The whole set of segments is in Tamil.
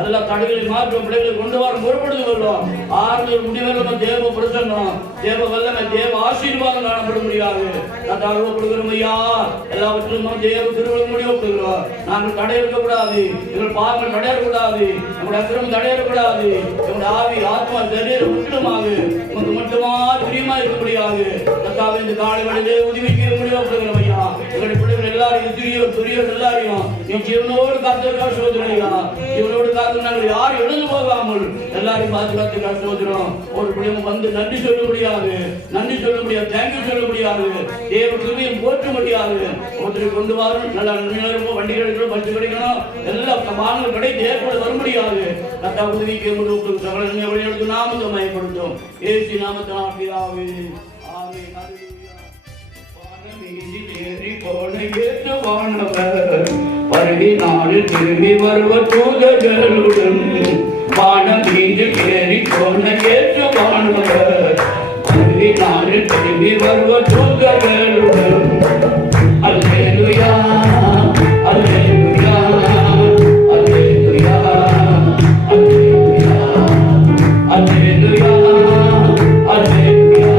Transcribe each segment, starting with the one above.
எல்லா தடைகளை மாற்றும் பிள்ளைகளை கொண்டு வர முற்படுத்திக் கொள்வோம். ஆறுதல் முடிவெல்லாம் தேவ பிரசன்னம், தேவ வல்லமை, தேவ ஆசீர்வாதம் காணப்பட முடியாது. நான் கொடுக்கிறோம் ஐயா, எல்லாவற்றிலும் தேவ திருவிழா முடிவெடுக்கிறோம். நாங்கள் தடை இருக்கக்கூடாது, எங்கள் பாவங்கள் தடையக்கூடாது, நம்முடைய அக்கிரமம் தடையக்கூடாது. நம்முடைய ஆவி ஆத்மா சரீரம் முற்றிலுமாக உமக்கு மட்டுமா பிரியமா இருக்க முடியாது. கர்த்தாவே, இந்த காலை வேளையிலே உதவிக்கு முடிவெடுக்கிறோம் ஐயா. எங்களுடைய பிள்ளைகள் எல்லாரையும் துரியர் எல்லாரையும் என் ஜீவனோடு காத்துக்கா சோதனையா, ஜீவனோடு காத்து நாங்கள் யாரும் எழுந்து போகாமல் எல்லாரையும் பாதுகாத்துக்கா சோதனம். ஒரு பிள்ளைங்க வந்து நன்றி சொல்ல முடியாது, நன்றி சொல்ல முடியாது, தேங்க்யூ சொல்ல முடியாது, தேவ கிருபையை போற்ற முடியாது. ஒருத்தரை கொண்டு வரணும், நல்லா நன்மையாக வண்டி கிடைக்கணும், பஸ் கிடைக்கணும், எல்லா வாகனங்கள் கிடைத்து ஏற்பட வர முடியாது. கர்த்தா உதவிக்கு சகல நன்மையை நாமத்தை மயப்படுத்தும். ஏசு நாமத்தினால் பிதாவே, ஆமென். வருகினாடு திரும்பி வருவ தூதர்களுடன் வானம் மீது ஏறி போன ஏற்றவானவர். வருகினாடு திரும்பி வருவ தூதர்களுடன் அல்லேலூயா, அல்லேலூயா, அல்லேலூயா, அல்லேலூயா, அல்லேலூயா, அல்லேலூயா.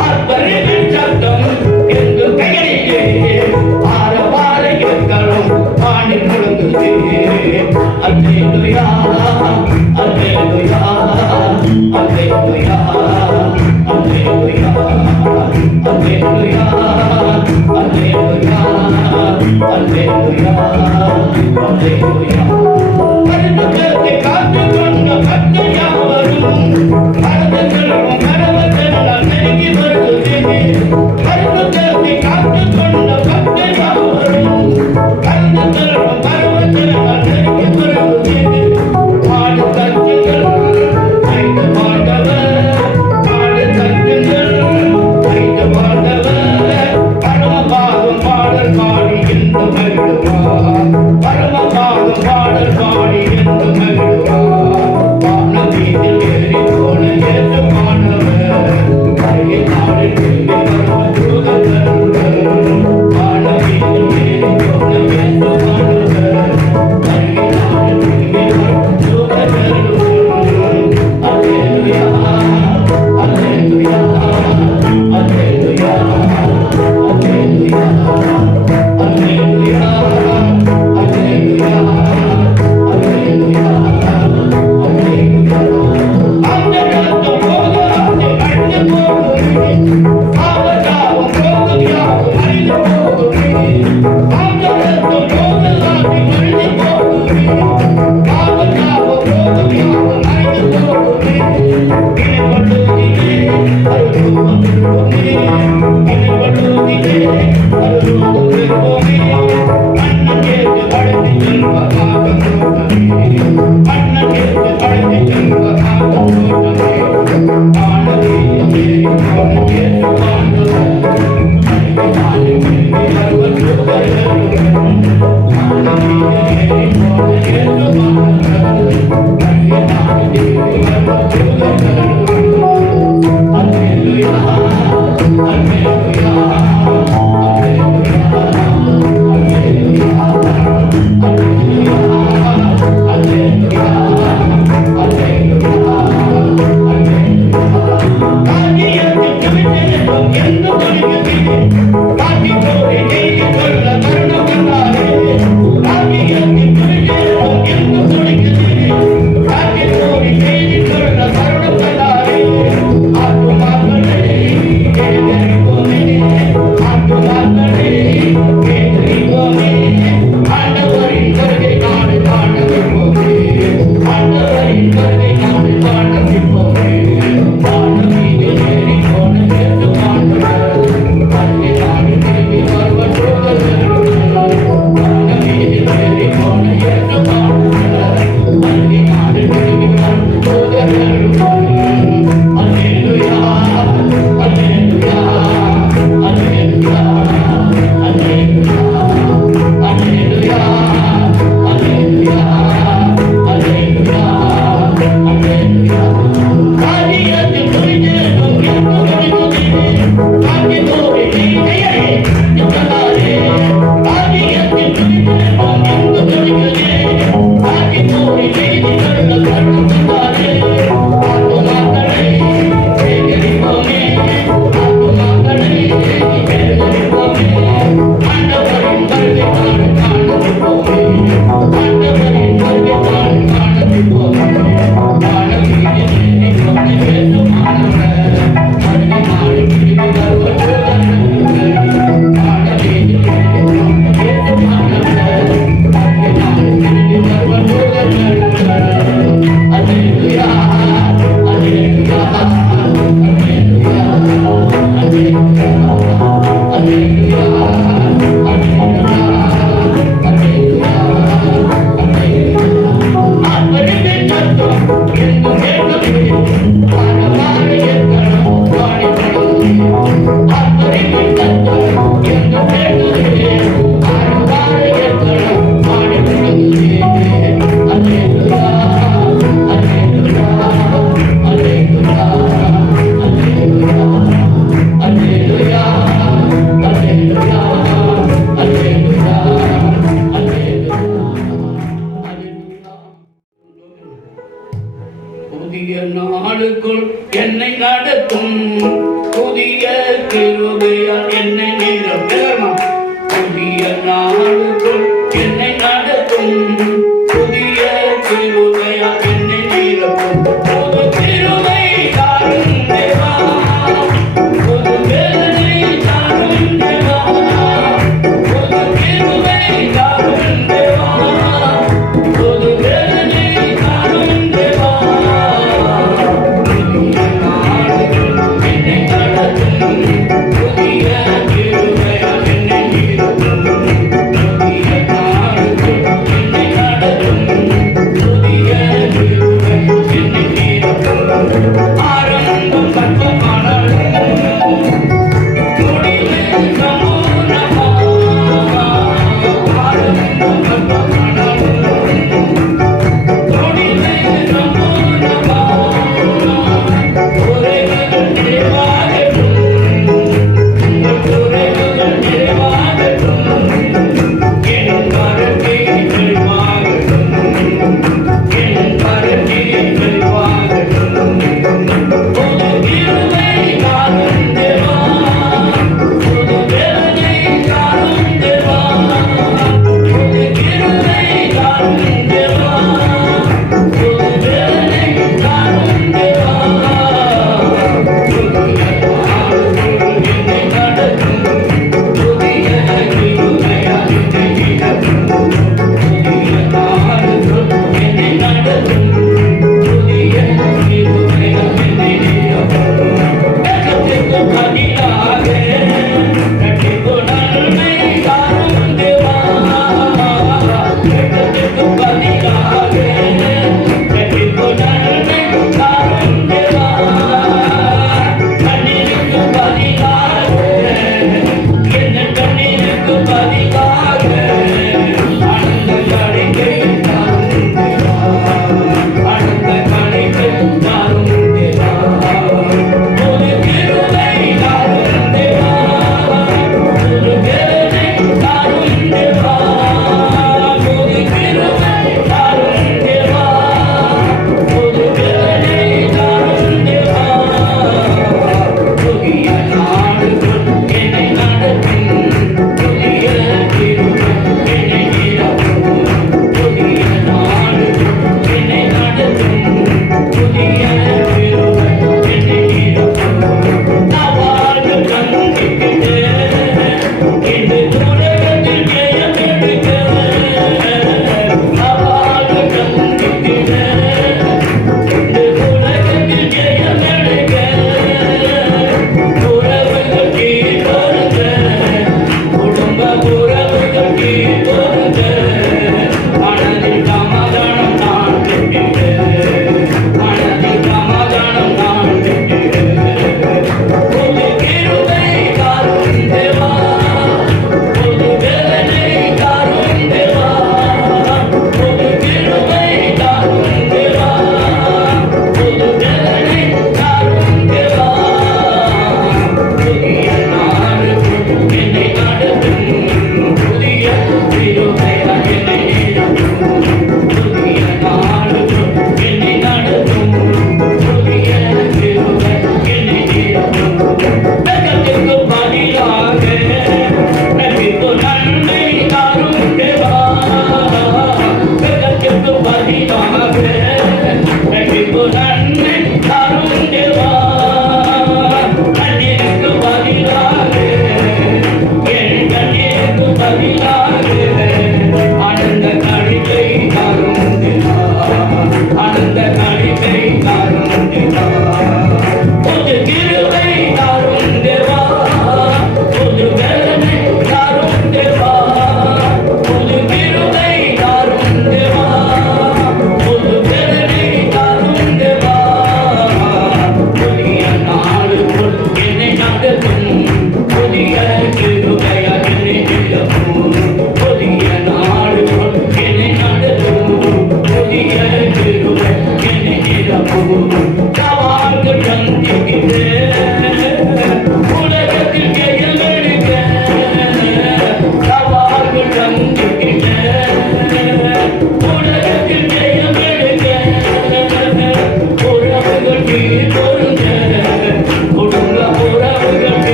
ஆ புதிய நாளுக்குள் என்னை நடத்தும் புதிய கிருபையால் என்னை நிரப்பும். புதிய நாளுக்குள் என்னை நடத்தும் புதிய கிருபையால் என்னை நிரப்பும். புது கிருபை தாரும் தேவா, புது வேதனை தாரும் தேவா, புது கிருபை தாரும் தேவா, புது வேதனை தாரும் தேவா. புதிய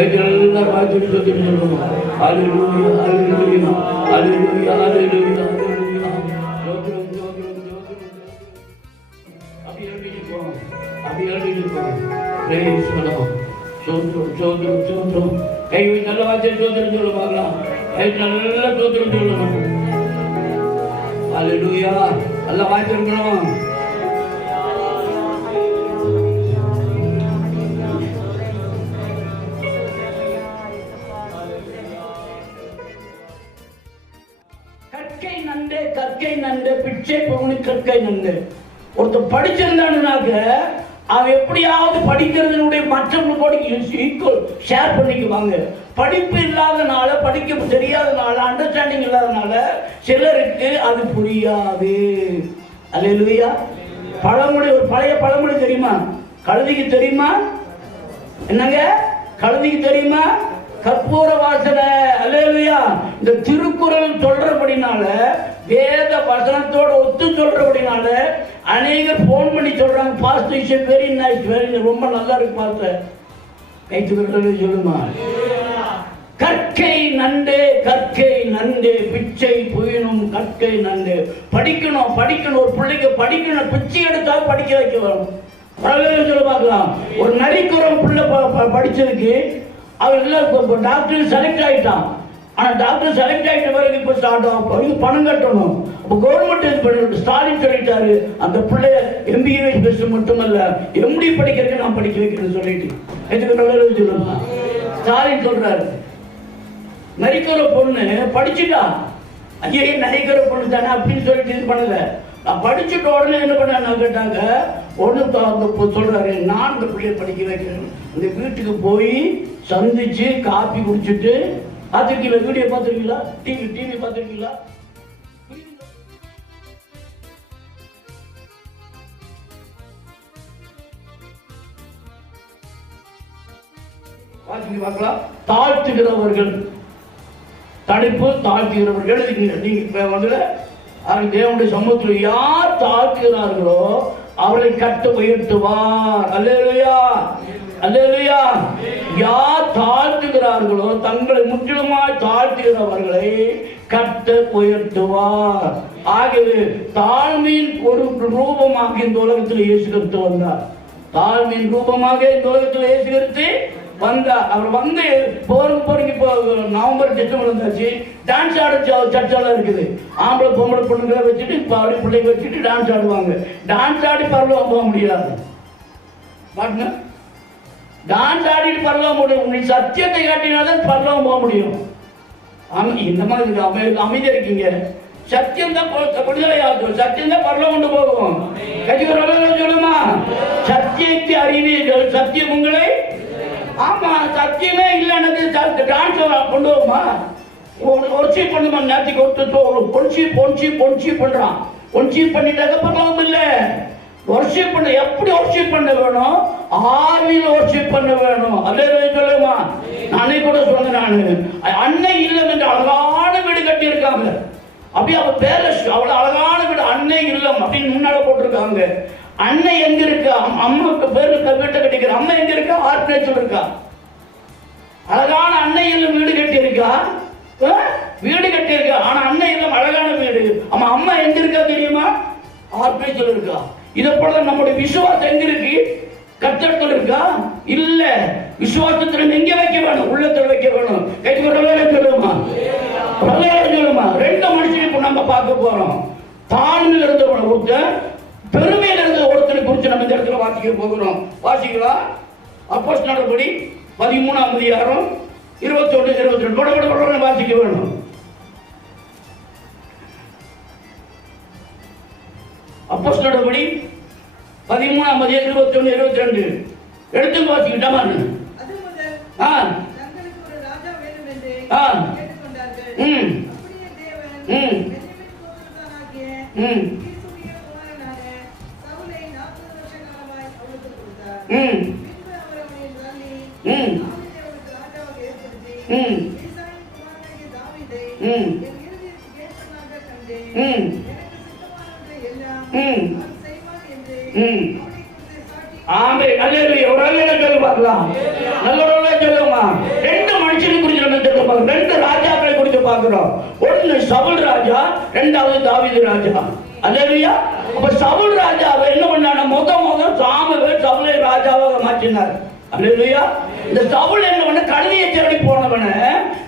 எல்லாரும் வாய்ச்சி சொல்லுங்க. ஹல்லேலூயா ஹல்லேலூயா ஹல்லேலூயா ஹல்லேலூயா ஹல்லேலூயா. ஜோதிரம் ஜோதிரம் ஜோதிரம். அப்படி எழுதிருக்கோம், அப்படி எழுதிருக்கோம். பிரேஸ் பண்ணோம். ஜோதிரம் ஜோதிரம் ஜோதிரம். கை நல்ல வாய்ச்சி ஜோதிரம் சொல்ல பார்க்கலாம். கை நல்ல ஜோதிரம் சொல்லணும். ஹல்லேலூயா. நல்லா வாய்ச்சி இருக்கணும். கற்கை நண்டு பிச்சை போகணி கற்கை நண்டு. ஒருத்தர் படிச்சிருந்தானுனாக்க அவன் எப்படியாவது படிக்கிறதுனுடைய மற்றவங்களோட ஈக்குவல் ஷேர் பண்ணிக்குவாங்க. படிப்பு இல்லாதனால, படிக்க தெரியாதனால, அண்டர்ஸ்டாண்டிங் இல்லாதனால சிலருக்கு அது புரியாது. அல்லேலூயா. பழமொழி, ஒரு பழைய பழமொழி தெரியுமா? கழுதிக்கு தெரியுமா? என்னங்க கழுதிக்கு தெரியுமா? கற்பூர வாசனை. அல்லேலூயா. இந்த திருக்குறள் சொல்றபடினால, வேத வசனத்தோட ஒத்து சொல்றபடினால அநேகர் போன் பண்ணி சொல்றாங்க, pastor is very nice, very ரொம்ப நல்லா இருக்கு பாஸ்டர். கைத்துக்கிறது சொல்லுமா? கற்கை நண்டு கற்கை நண்டு பிச்சை புயனும் கற்கை நண்டு. படிக்கணும் படிக்கணும். ஒரு பிள்ளைக்கு படிக்கணும், பிச்சை எடுத்தா படிக்க வைக்க வரும். சொல்ல பார்க்கலாம். ஒரு நரிக்குறம் பிள்ளை படிச்சதுக்கு அவர் எல்லாம் டாக்டர் செலக்ட் ஆகிட்டான். ஆனால் டாக்டர் செலக்ட் ஆகிட்ட பிறகு இப்போ ஸ்டார்ட் ஆகும், பணம் கட்டணும். அப்போ கவர்மெண்ட் இது பண்ணி ஸ்டாலின் சொல்லிட்டாரு, அந்த பிள்ளைய MBA பெஸ்ட் மட்டுமல்ல MD படிக்கிறதுக்கு நான் படிக்க வைக்கிறேன்னு சொல்லிட்டு எதுக்கு சொல்லுங்க. ஸ்டாலின் சொல்றாரு, நரிக்கிற பொண்ணு படிச்சுட்டா, ஐயே நரிக்கிற பொண்ணு தானே அப்படின்னு சொல்லிட்டு இது பண்ணல. நான் படிச்சுட்ட உடனே என்ன பண்ண கேட்டாங்க, ஒன்று சொல்றாரு, நான் இந்த பிள்ளைய படிக்க வைக்கிறேன். இந்த வீட்டுக்கு போய் சந்திச்சு காப்பி குடிச்சிட்டு, பார்த்துருக்கீங்களா? வீடியோ பார்த்துருக்கீங்களா? டிவி பார்த்துருக்கீங்களா? பார்க்கலாம். தாழ்த்துகிறவர்கள், தடுப்பு தாழ்த்துகிறவர்கள். நீங்க வந்து தேவனுடைய சமூகத்தில் யார் தாழ்த்துகிறார்களோ அவரை கட்ட உயர்த்துவார். அல்லேலூயா அல்லேலூயா. யார் தாழ்த்துகிறார்களோ, தங்களை முற்றிலுமாய் தாழ்த்துகிறவர்களை கட்ட உயர்த்துவார். ஆகவே தாழ்மையின் ஒரு ரூபமாக இந்த உலகத்தில் இயேசு கிறிஸ்து வந்தார். தாழ்மையின் ரூபமாக இந்த உலகத்தில் இயேசு கிறிஸ்து வந்தார். அவர் வந்து போறீங்க. இப்போ நவம்பர் டிசம்பர் வந்தாச்சு, டான்ஸ் ஆட சர்ச்செல்லாம் இருக்குது. ஆம்பளை பொம்பளை பொண்ணுங்களை வச்சுட்டு அப்படி பிள்ளைங்க வச்சுட்டு டான்ஸ் ஆடுவாங்க. டான்ஸ் ஆடி பரலோகம் போக முடியாது. பாருங்க, டான்ஸ் ஆடிட்டு பரலோகம் முடியும். உன்னை சத்தியத்தை காட்டினாதான் பரலோகம் போக முடியும். இந்த மாதிரி அமைதியா இருக்கீங்க. சத்தியம் தான் விடுதலை ஆகும். சத்தியம் தான் பரலோகம் கொண்டு போகும். சொல்லுமா? சத்தியத்தை அறிவீர்கள், சத்தியம் உங்களை. ஆமா, சத்தியமே இல்லை எனக்கு டான்ஸ் கொண்டு போகுமா? ஒர்ஷிப் பண்ணுமா? நேற்றுக்கு ஒர்ஷிப் பண்றான். ஒர்ஷிப் பண்ணிட்டாக்க பரலோகம் இல்லை. ஒர்ஷிப் பண்ண எப்படி ஒர்ஷிப் பண்ண வேணும்? ஆவியில் ஒர்ஷிப் பண்ண வேணும். அதே சொல்லுமா? நானே கூட சொன்னேன். நான் அன்னை இல்லம் என்று அழகான வீடு கட்டி இருக்காங்க. அப்படியே அவ பேலஸ், அவ்வளவு அழகான வீடு, அன்னை இல்லம் அப்படின்னு முன்னால போட்டிருக்காங்க. அன்னை எங்க இருக்கா? அம்மாவுக்கு பேரு வீட்டை கட்டிக்கிற அம்மா எங்க இருக்கா? ஆர்பனேஜ் இருக்கா? அழகான அன்னை இல்லம் வீடு கட்டி இருக்கா? வீடு கட்டி இருக்கா. ஆனா அன்னை இல்லம் அழகான வீடு. அம்மா எங்க இருக்கா தெரியுமா? ஆர்பனேஜ் இருக்கா. இதை போல நம்முடைய விசுவாசம் எங்க இருக்கு? கர்த்தர்கள் இருக்கா? இல்ல. விசுவாசத்துல எங்க வைக்க வேணும்? உள்ளத்துல வைக்க வேணும். சொல்லுமா? சொல்லுமா? ரெண்டு மனுஷன் இப்ப நம்ம பார்க்க போறோம். தாழ்மையில் இருந்த ஒருத்தர், பெருமையில இருந்த ஒருத்தரை குறித்து நம்ம இந்த இடத்துல வாசிக்க போகிறோம். வாசிக்கலாம். அப்போஸ்தலர் நடபடி 13ஆம் அதிகாரம் 21, 22 வாசிக்க வேணும். அப்போஸ்தலர் நடபடி 13ஆம் அதிகாரம் 21, 22 எடுத்து வாசிக்கிட்டா? ஆமே. அல்லேலூயா. ஒரு அல்லேலூயா சொல்லி பார்க்கலாம். நல்ல சொல்லுமா? ரெண்டு மனுஷனை குறித்து நம்ம பார்க்கிறோம், ரெண்டு ராஜாக்களை குறித்து பார்க்கிறோம். ஒன்னு சவுல் ராஜா, இரண்டாவது தாவீது ராஜா. அல்லேலூயா. அப்ப சவுல் ராஜாவை என்ன பண்ணாங்க? முதல் சாமுவேல் சவுலை ராஜாவாக மாற்றினார். அல்லேலூயா. இந்த சவுல் என்ன பண்ண? கழுதையை தேடி போனவன,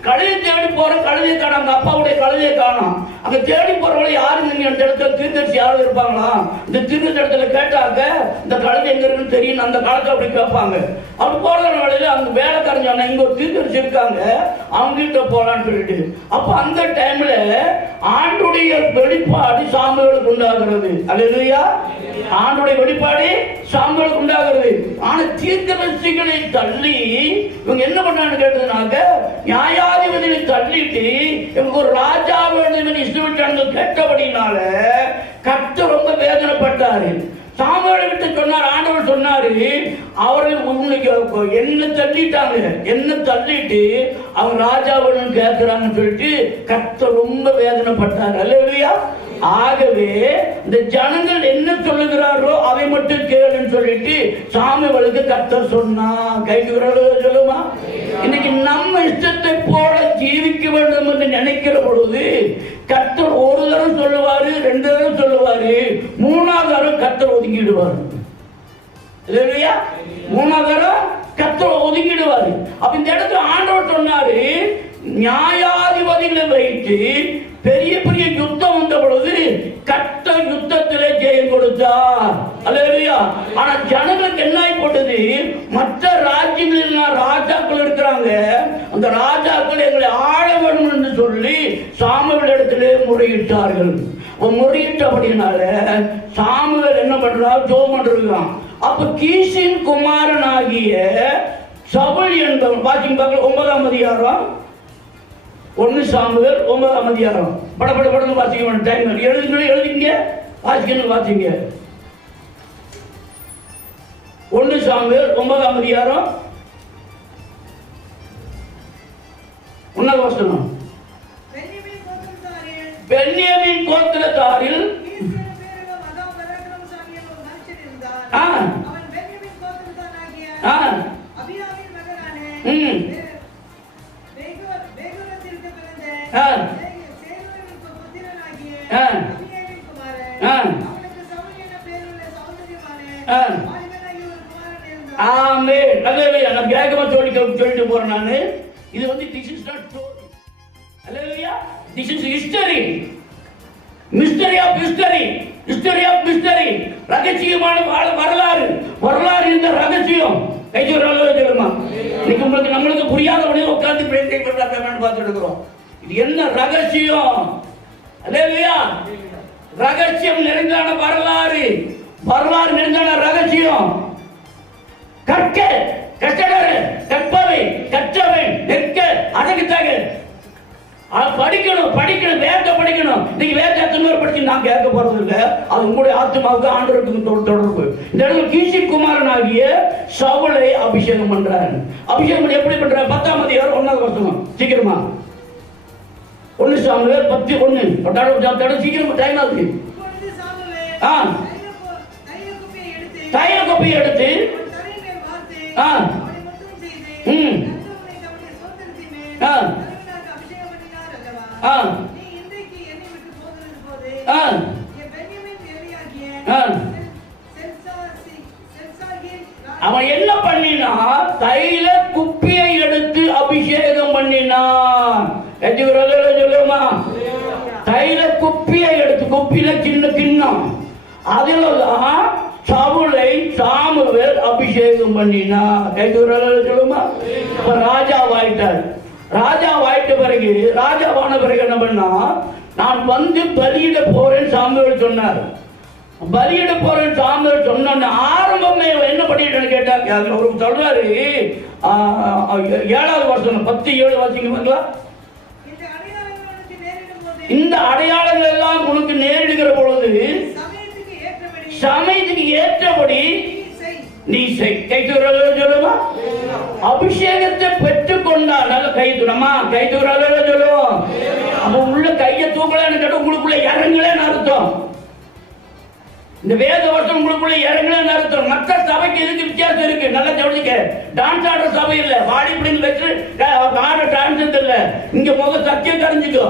கழுதையை தேடி போற கழுதையை காணோம், அவங்க அப்பாவுடைய கழுதையை காணோம். அங்க தேடி போறவங்க யாருங்க இந்த இடத்துல தீர்க்கதரிசி யாரும் இருப்பாங்களா? இந்த தீர்க்கதரிசி இடத்துல கேட்டாக்க இந்த கழுதை எங்க இருக்குன்னு தெரியும், அந்த காலத்தை அப்படி கேட்பாங்க. அப்படி போற வழியில அங்க வேலைக்காரன் சொன்ன இங்க ஒரு தீர்க்கதரிசி இருக்காங்க, அவங்க கிட்ட போலான்னு சொல்லிட்டு, அப்ப அந்த டைம்ல ஆண்டுடைய வெளிப்பாடு சாமுவேலுக்கு உண்டாகிறது. அல்லேலூயா. ஆண்டுடைய வெளிப்பாடு சாமுவேலுக்கு உண்டாகிறது. ஆனா தீர்க்கதரிசிகளை தள்ளி இவங்க என்ன பண்ணான்னு கேட்டதுனாக்க, நியாயாதிபதியை தள்ளிட்டு இவங்க ஒரு ராஜா வேண்டும் இஷ்டவிட்டாங்க கேட்டபடினால கர்த்தர் ரொம்ப வேதனைப்பட்டாரு. சாமுவேலை விட்டு சொன்னார், ஆண்டவர் சொன்னாரு, அவர்கள் என்ன தள்ளிட்டாங்க, என்ன தள்ளிட்டு அவங்க ராஜா வேணும்னு கேட்கிறாங்கன்னு சொல்லிட்டு கர்த்தர் ரொம்ப வேதனைப்பட்டார். அல்லேலூயா. ஆகவே இந்த ஜனங்கள் என்ன சொல்லுகிறாரோ அதை மட்டும் கேளுன்னு சொல்லிட்டு சாமுவேலுக்கு கர்த்தர் சொன்னா. கைக்கு சொல்லுமா? இன்னைக்கு நம்ம இஷ்டத்தை போல ஜீவிக்க வேண்டும் என்று நினைக்கிற பொழுது கர்த்தர் ஒரு தடவை சொல்லுவாரு, ரெண்டு தடவை சொல்லுவாரு, மூணாவது தடவை கர்த்தர் ஒதுங்கிடுவார். இல்லையா? மூணாவது தடவை கர்த்தர் ஒதுங்கிடுவாரு. அப்ப இந்த இடத்துல ஆண்டவர் சொன்னாரு, நியாயாதிபதிகளை வைத்து பெரிய பெரிய யுத்தம் வந்த பொழுது கர்த்தர் யுத்தத்திலே ஜெயம் கொடுத்தார். அல்லேலூயா. ஆனா ஜனங்களுக்கு என்ன போட்டது? மற்ற ராஜ்யங்களில் ராஜாக்கள் இருக்கிறாங்க, அந்த ராஜாக்கள் எங்களை ஆள வேண்டும் என்று சொல்லி சாமுவேல் இடத்திலே முறையிட்டார்கள். முறையிட்டபடினால சாமுவேல் என்ன பண்றார்? ஜெபம் பண்றான். அப்ப கீசின் குமாரன் ஆகிய சவுல் என்பவன், வாசிங்க பார்க்க 9ஆம் அதிகாரம், 1 சாமுவேல் 9ஆம் அதிகாரம். படப்படன்னு வாசிக்க டைம் எழுதிங்க, வாசிக்கணும் வாசிங்க. 1 சாமுவேல் 9ஆம் அதிகாரம் 1ஆம் வசனம். பென்யமீன் கோத்திரத்தாரில் சொல்லிட்டு போறேன் நானு. இது வந்து this is not story. Hallelujah. This is history. Mystery of history. History of mystery. ரகசியமான வரலாறு. வரலாறு இந்த ரகசியம். கைஜோரமா. இன்னைக்கு உங்களுக்கு நம்மளுக்கு புரியாத உடனே உட்கார்ந்து பிரேக் பண்ணலாம்னு பார்த்துட்டு இருக்கிறோம். இது என்ன ரகசியம்? அல்லேலூயா. ரகசியம் நிறைந்தான வரலாறு. வரலாறு நிறைந்தான ரகசியம். கற்க கற்றவர் கற்பவை கற்றவன் நிற்க அதற்காக படிக்கணும் படிக்கணும் வேத படிக்கணும். நீங்க வேத எத்தனை படிச்சு நான் கேட்க போறது இல்லை, அது உங்களுடைய ஆத்மாவுக்கு ஆண்டவருக்கு தொடர்பு. இந்த இடத்துல கீசின் குமாரன் ஆகிய சவுலை அபிஷேகம் பண்றாரு. அபிஷேகம் எப்படி பண்றாரு? 10ஆம் அதிகாரம் 1ஆவது வசனம். சீக்கிரமா 1 சாமுவேல் 10:1. சீக்கிரமா டைம் ஆகுது. தைல குப்பியை எடுத்து அவன் என்ன பண்ணினா? தைல குப்பியை எடுத்து அபிஷேகம் பண்ணினான். சொல்லுமா? தைல குப்பியை எடுத்து, குப்பியில சின்ன கிண்ணம், அதில்தான் சவுலை சாமுவேல் அபிஷேகம் பண்ணினார். சொல்லுமா? ராஜாவாயிட்டார். ராஜாவாயிட்ட பிறகு, ராஜாவான பிறகு என்ன பண்ணா? நான் வந்து பலியிட போறேன் சாமுவேல் சொன்னார். பலியிட போறேன் சாமுவேல் சொன்ன ஆரம்பமே என்ன பண்ணிட்டு கேட்டாங்க. அவருக்கு சொல்றாரு 7வது வருஷம் 10:7 வாசிங்க. இந்த அடையாளங்கள் எல்லாம் உனக்கு நேரிடுகிற பொழுது சமயத்துக்கு ஏற்றபடி நீ செய். சொல்லுவா? அபிஷேகத்தை பெற்றுக் கொண்டால் நல்ல கை துணமா கை சொல்லுவோம். அப்ப உள்ள கையை தூக்கலன்னு கேட்ட உங்களுக்குள்ள இறங்கலன்னு அர்த்தம். இந்த வேத வருஷம் உங்களுக்குள்ள இறங்கலன்னு அர்த்தம். மற்ற சபைக்கு இதுக்கு வித்தியாசம் இருக்கு. நல்லா கவனிக்க. டான்ஸ் ஆடுற சபை இல்ல, வாடி இப்படின்னு வச்சு ஆடுற டான்ஸ் இல்ல. இங்க முக சத்தியம் தெரிஞ்சுக்கோ.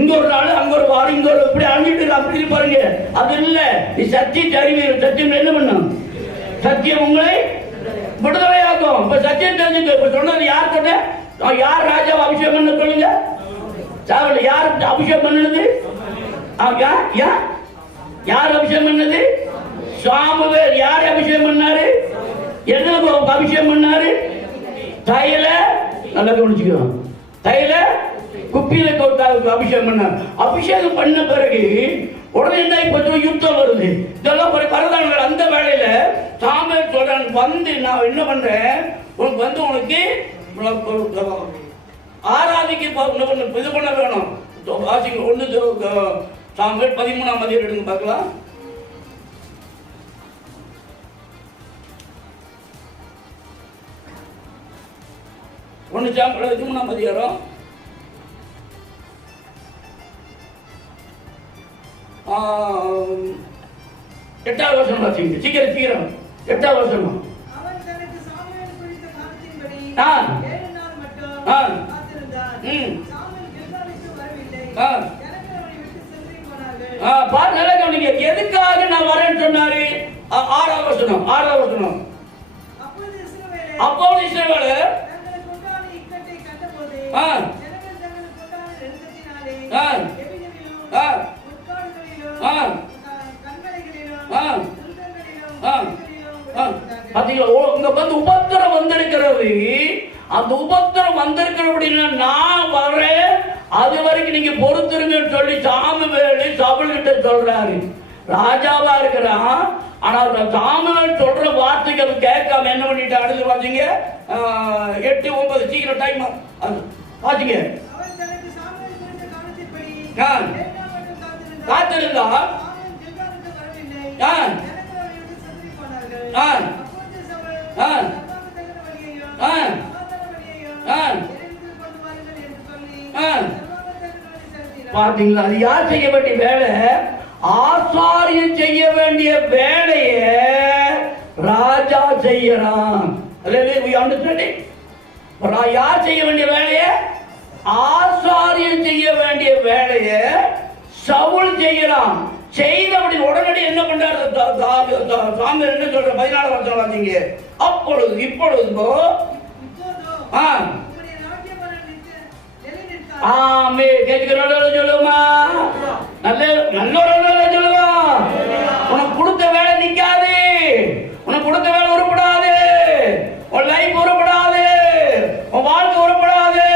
இங்க ஒரு நாள் அங்க ஒரு வாரம் இங்க ஒரு இப்படி அழிஞ்சிட்டு அப்படி பாருங்க. அது இல்ல. நீ சத்தியம் அறிவியல். சத்தியம் என்ன பண்ணும்? சத்தியம் உங்களை விடுதலையாக்கும். இப்ப சத்தியம் தெரிஞ்சுக்க. இப்ப சொன்னது யார் சொன்ன? யார் ராஜாவை அபிஷேகம் பண்ண சொல்லுங்க. சாவல் யார் அபிஷேகம் பண்ணது? யார் அபிஷேகம் பண்ணது? சாமுவேல். யார் அபிஷேகம் பண்ணாரு? என்ன அபிஷேகம் பண்ணாரு? தைல. நல்லா கவனிச்சுக்கோ. தைல குப்பியில அபிஷேகம் பண்ணார். அபிஷேகம் பண்ண பிறகு உடனே என்ன கொஞ்சம் யுத்தம் வருது. இதெல்லாம் வரதான அந்த வேலையில சாமுவேல் சொல்றான், வந்து நான் என்ன பண்றேன், உனக்கு வந்து உனக்கு ஆராதிக்கு இது பண்ண வேணும். வாசிங்க. ஒன்று சாமுவேல் 13ஆம் அதிகாரம் எடுங்க பார்க்கலாம். ஒன்று சாமுவேல் 13ஆம் அதிகாரம் 8வது வசனம் வாசிங்க. சீக்கிரம் சீக்கிரம். 8வது வசனம். எதுக்காக நான் வரேன்னு சொன்னாரு? 6வது வசனம். 6வது வசனம். அப்போது இஸ்ரவேலர் இங்க வந்து உபத்திரம் வந்திருக்கிறது. அந்த உபத்திரம் வந்திருக்கிறபடினா நான் வரேன், அது வரைக்கும் நீங்க பொறுத்துருங்கன்னு சொல்லி சாமுவேல் சவுல் கிட்ட சொல்றாரு. ராஜாவா இருக்கிறான். ஆனா சாமுவேல் சொல்ற வார்த்தைகள் கேட்காம என்ன பண்ணிட்டு அடுத்து வாசிங்க. 8, 9 சீக்கிரம் டைம் வாசிங்க. காத்திருந்தா பாத்தீங்களா? அது யார் செய்ய வேண்டிய வேலை? ஆசாரியன் செய்ய வேண்டிய வேலைய ராஜா செய்யறான். யார் செய்ய வேண்டிய வேலைய? ஆசாரியன் செய்ய வேண்டிய வேலைய சவுல் செய்யறான். செய்தபடி உடனடி என்ன பண்றாரு? சாமுவேல் என்ன சொல்ற? 14 வருஷம் வாங்க. அப்பொழுது இப்பொழுதோ ஆமே கேட்கிறோம் சொல்லுமா? நல்ல சொல்லுவா. உனக்கு கொடுத்த வேலை நிக்காது. உனக்கு கொடுத்த வேலை உருப்படாது. உன் லைஃப் உருப்படாது. உன் வாழ்க்கை உருப்படாது.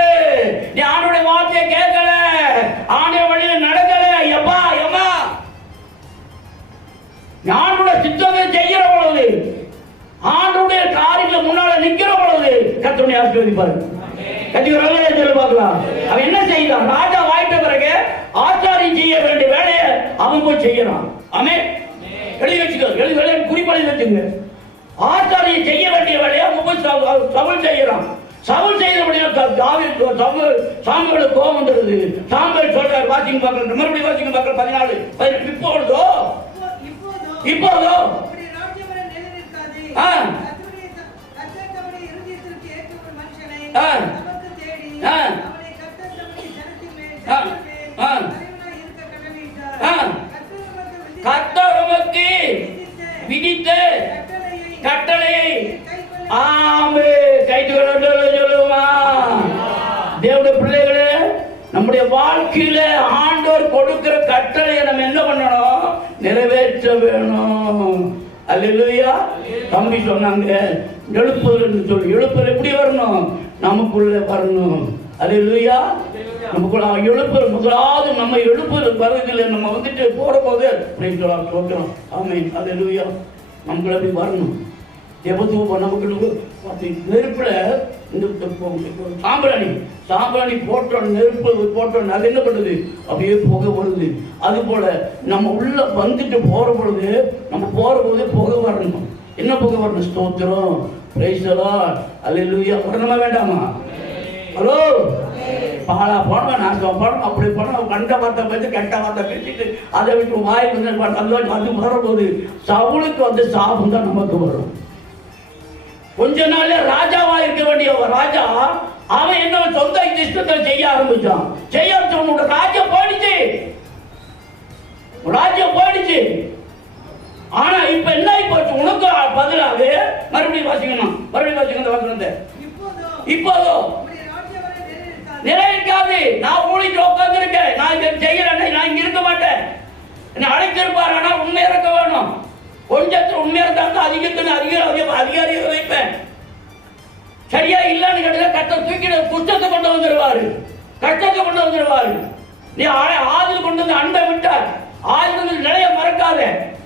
நீ ஆண்டோட வார்த்தையை கேட்கல, ஆண்டோட வழியில நடக்கல. எப்பா எம்மா ஆண்டோட சித்தத்தை செய்கிற பொழுது, ஆண்டோடைய காரியங்களை முன்னால நிக்கிற பொழுது கர்த்தருடைய ஆசீர்வதிப்பார். அவன் என்ன செய்யறான்? ராஜா வாய்த்த பிறகு ஆச்சாரியம் செய்ய வேண்டிய வேலையை அவன் போய் செய்யறான். ஆமே எழுதி வச்சுக்கோ. குறிப்பாளி வச்சுங்க. ஆச்சாரியம் செய்ய வேண்டிய வேலையை சவுல் செய்யறான். சவுல் செய்தபடியா சாமுவேலுக்கு கோபம் வந்துருது. சாமுவேல் சொல்றாரு, வாசிங்க பார்க்கல, மறுபடியும் வாசிங்க பார்க்கல 14. இப்போதோ கர்த்தர் நமக்கு விதித்த கட்டளை. ஆமே சொல்லுமா? தேவனுடைய பிள்ளைகளே, நம்முடைய வாழ்க்கையில ஆண்டவர் கொடுக்கிற கட்டளையை நம்ம என்ன பண்ணணும்? நிறைவேற்ற வேணும். அல்லேலூயா. தம்பி சொன்னாங்க எழுப்புதல் சொல்லி. எழுப்புதல் எப்படி வரணும்? நமக்குள்ள வரணும். அல்லேலூயா. நமக்குள்ள எழுப்புதல் முதலாவது நம்ம எழுப்புதல் வருவதில்லை. நம்ம வந்துட்டு போற போது சொல்றோம். ஆமென். அல்லேலூயா. நமக்குள்ள போய் வரணும். தேவதூபம் நமக்கு நெருப்புல சாம்பிராணி போட்டோம். நெருப்பு போட்டோம். அது என்ன பண்ணுது? அப்படியே புகை வருது. அது போல நம்ம உள்ள வந்துட்டு போற பொழுது, நம்ம போற போது புகை வரணும். என்ன புகை வரணும்? ஸ்தோத்திரம், பிரைஸ் தி லார்ட், அல்லேலூயா வரணுமா வேண்டாமா? ஹலோ, பாலா போனவன் நாசம் போனோம், அப்படி போனோம், கண்ட வார்த்தை பேசி கெட்ட வார்த்தை பேசிட்டு அதை விட்டு வாய் வந்து அது வரும்போது சவுலுக்கு வந்து சாபம் தான் நமக்கு வரும். கொஞ்ச நாள்ல ராஜாவா இருக்க வேண்டிய ராஜா அவன் என்ன சொந்த இஷ்டத்தை செய்ய ஆரம்பிச்சான். செய்ய ஆரம்பிச்சவனோட ராஜ்யம் போயிடுச்சு, ராஜ்யம் போயிடுச்சு. ஆனா இப்ப என்ன போச்சு, உனக்கு பதிலாக மறுபடியும் வாசிக்கணும், மறுபடியும் வாசிக்கணும் வாசனத்தை. இப்போதோ நிலைக்காது, நான் ஊழிட்டு உட்கார்ந்து இருக்கேன், நான் இங்க செய்யறேன், நான் இங்க இருக்க மாட்டேன். என்ன அழைத்திருப்பார், ஆனா உண்மை இருக்க வேணும். கொஞ்சத்துல உண்மையா இருந்தா அதிகாரியை வைப்பேன். சரியா இல்லன்னு கேட்டா கட்ட தூக்கிட புத்தகத்தை கொண்டு வந்துருவாரு, கட்டத்தை கொண்டு வந்துருவாரு. நீ ஆதில் கொண்டு வந்து அண்டை விட்டார், ஆதில் நிலைய மறக்காத.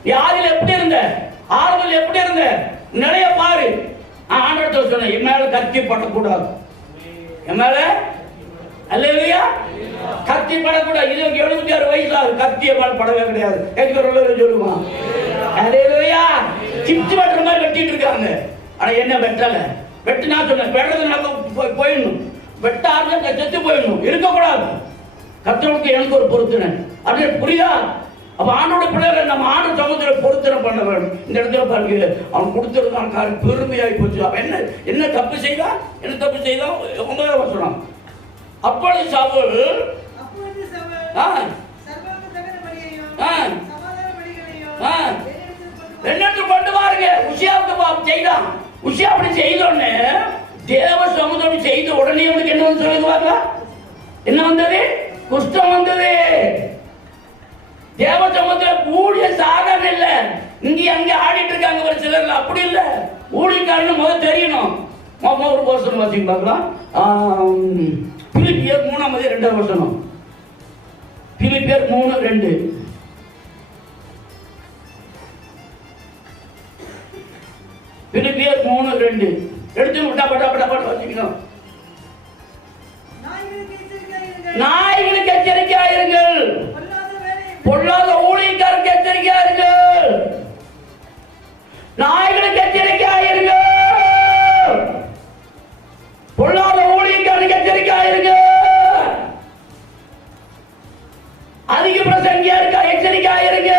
நீ ஆதில் எப்படி இருந்த, ஆறுதல் எப்படி இருந்த, நிலைய பாரு. ஆண்டவர்கிட்ட சொன்னேன், என் மேல கத்தி படக்கூடாது, என் மேல அல்லேலூயா கத்தி படக்கூடாது. இது 76 வயசு ஆகுது, கத்திய மேல படவே கிடையாது. சொல்லுமா அல்லேலூயா. சிப்ஸ் வெட்டுற மாதிரி வெட்டிட்டு இருக்காங்க, ஆனா என்ன வெட்டல. வெட்டினா சொன்னேன், வெட்டுறது போயிடணும், வெட்டாத செத்து போயிடணும், இருக்கக்கூடாது. கர்த்தருக்கு எனக்கு ஒரு பொருத்தனை, அது புரியுதா? அப்ப ஆண்டோட பிள்ளைகளை நம்ம ஆண்டு சமூகத்துல பொருத்தனை பண்ண வேண்டும். இந்த இடத்துல பாருங்க, அவன் கொடுத்துருக்கான், பெருமையாகி போச்சு. அவன் என்ன தப்பு செய்தான், என்ன தப்பு செய்தான்? 9ஆம் வசனம். அப்பொழுது சவுல் என்னென்று கொண்டு வாருங்க. உசியாவுக்கு செய்தான். உசியா அப்படி செய்தோன்னு தேவ சமுதிரம் செய்த உடனே அவனுக்கு என்ன வந்து சொல்லுவாங்க, என்ன வந்தது? குஷ்டம் வந்தது. தேவ சமுதிரம் ஊழிய சாதாரண இல்ல, இங்க அங்க ஆடிட்டு இருக்காங்க ஒரு சிலர், அப்படி இல்ல. ஊழியக்காரன்னு முதல் தெரியணும். ஒரு வருஷம் வாசிங்க பார்க்கலாம். பிலிப்பியர் 3:2 வசனம். பிலிப்பியர் 3:2. பிலிப்பியர் 3:2 எடுத்து பட்ட வாசிக்கணும். நாய்களுக்கு எச்சரிக்கையாயிருங்கள், பொல்லாத ஊழியக்காரருக்கு எச்சரிக்கையாயிருங்கள், நாய்களுக்கு எச்சரிக்கையாயிருங்கள், பொல்லாத ஊழியக்காரருக்கு எச்சரிக்கையாயிருங்க. அதிக பிரசங்கியா இருக்கா, எச்சரிக்கையாயிருங்க.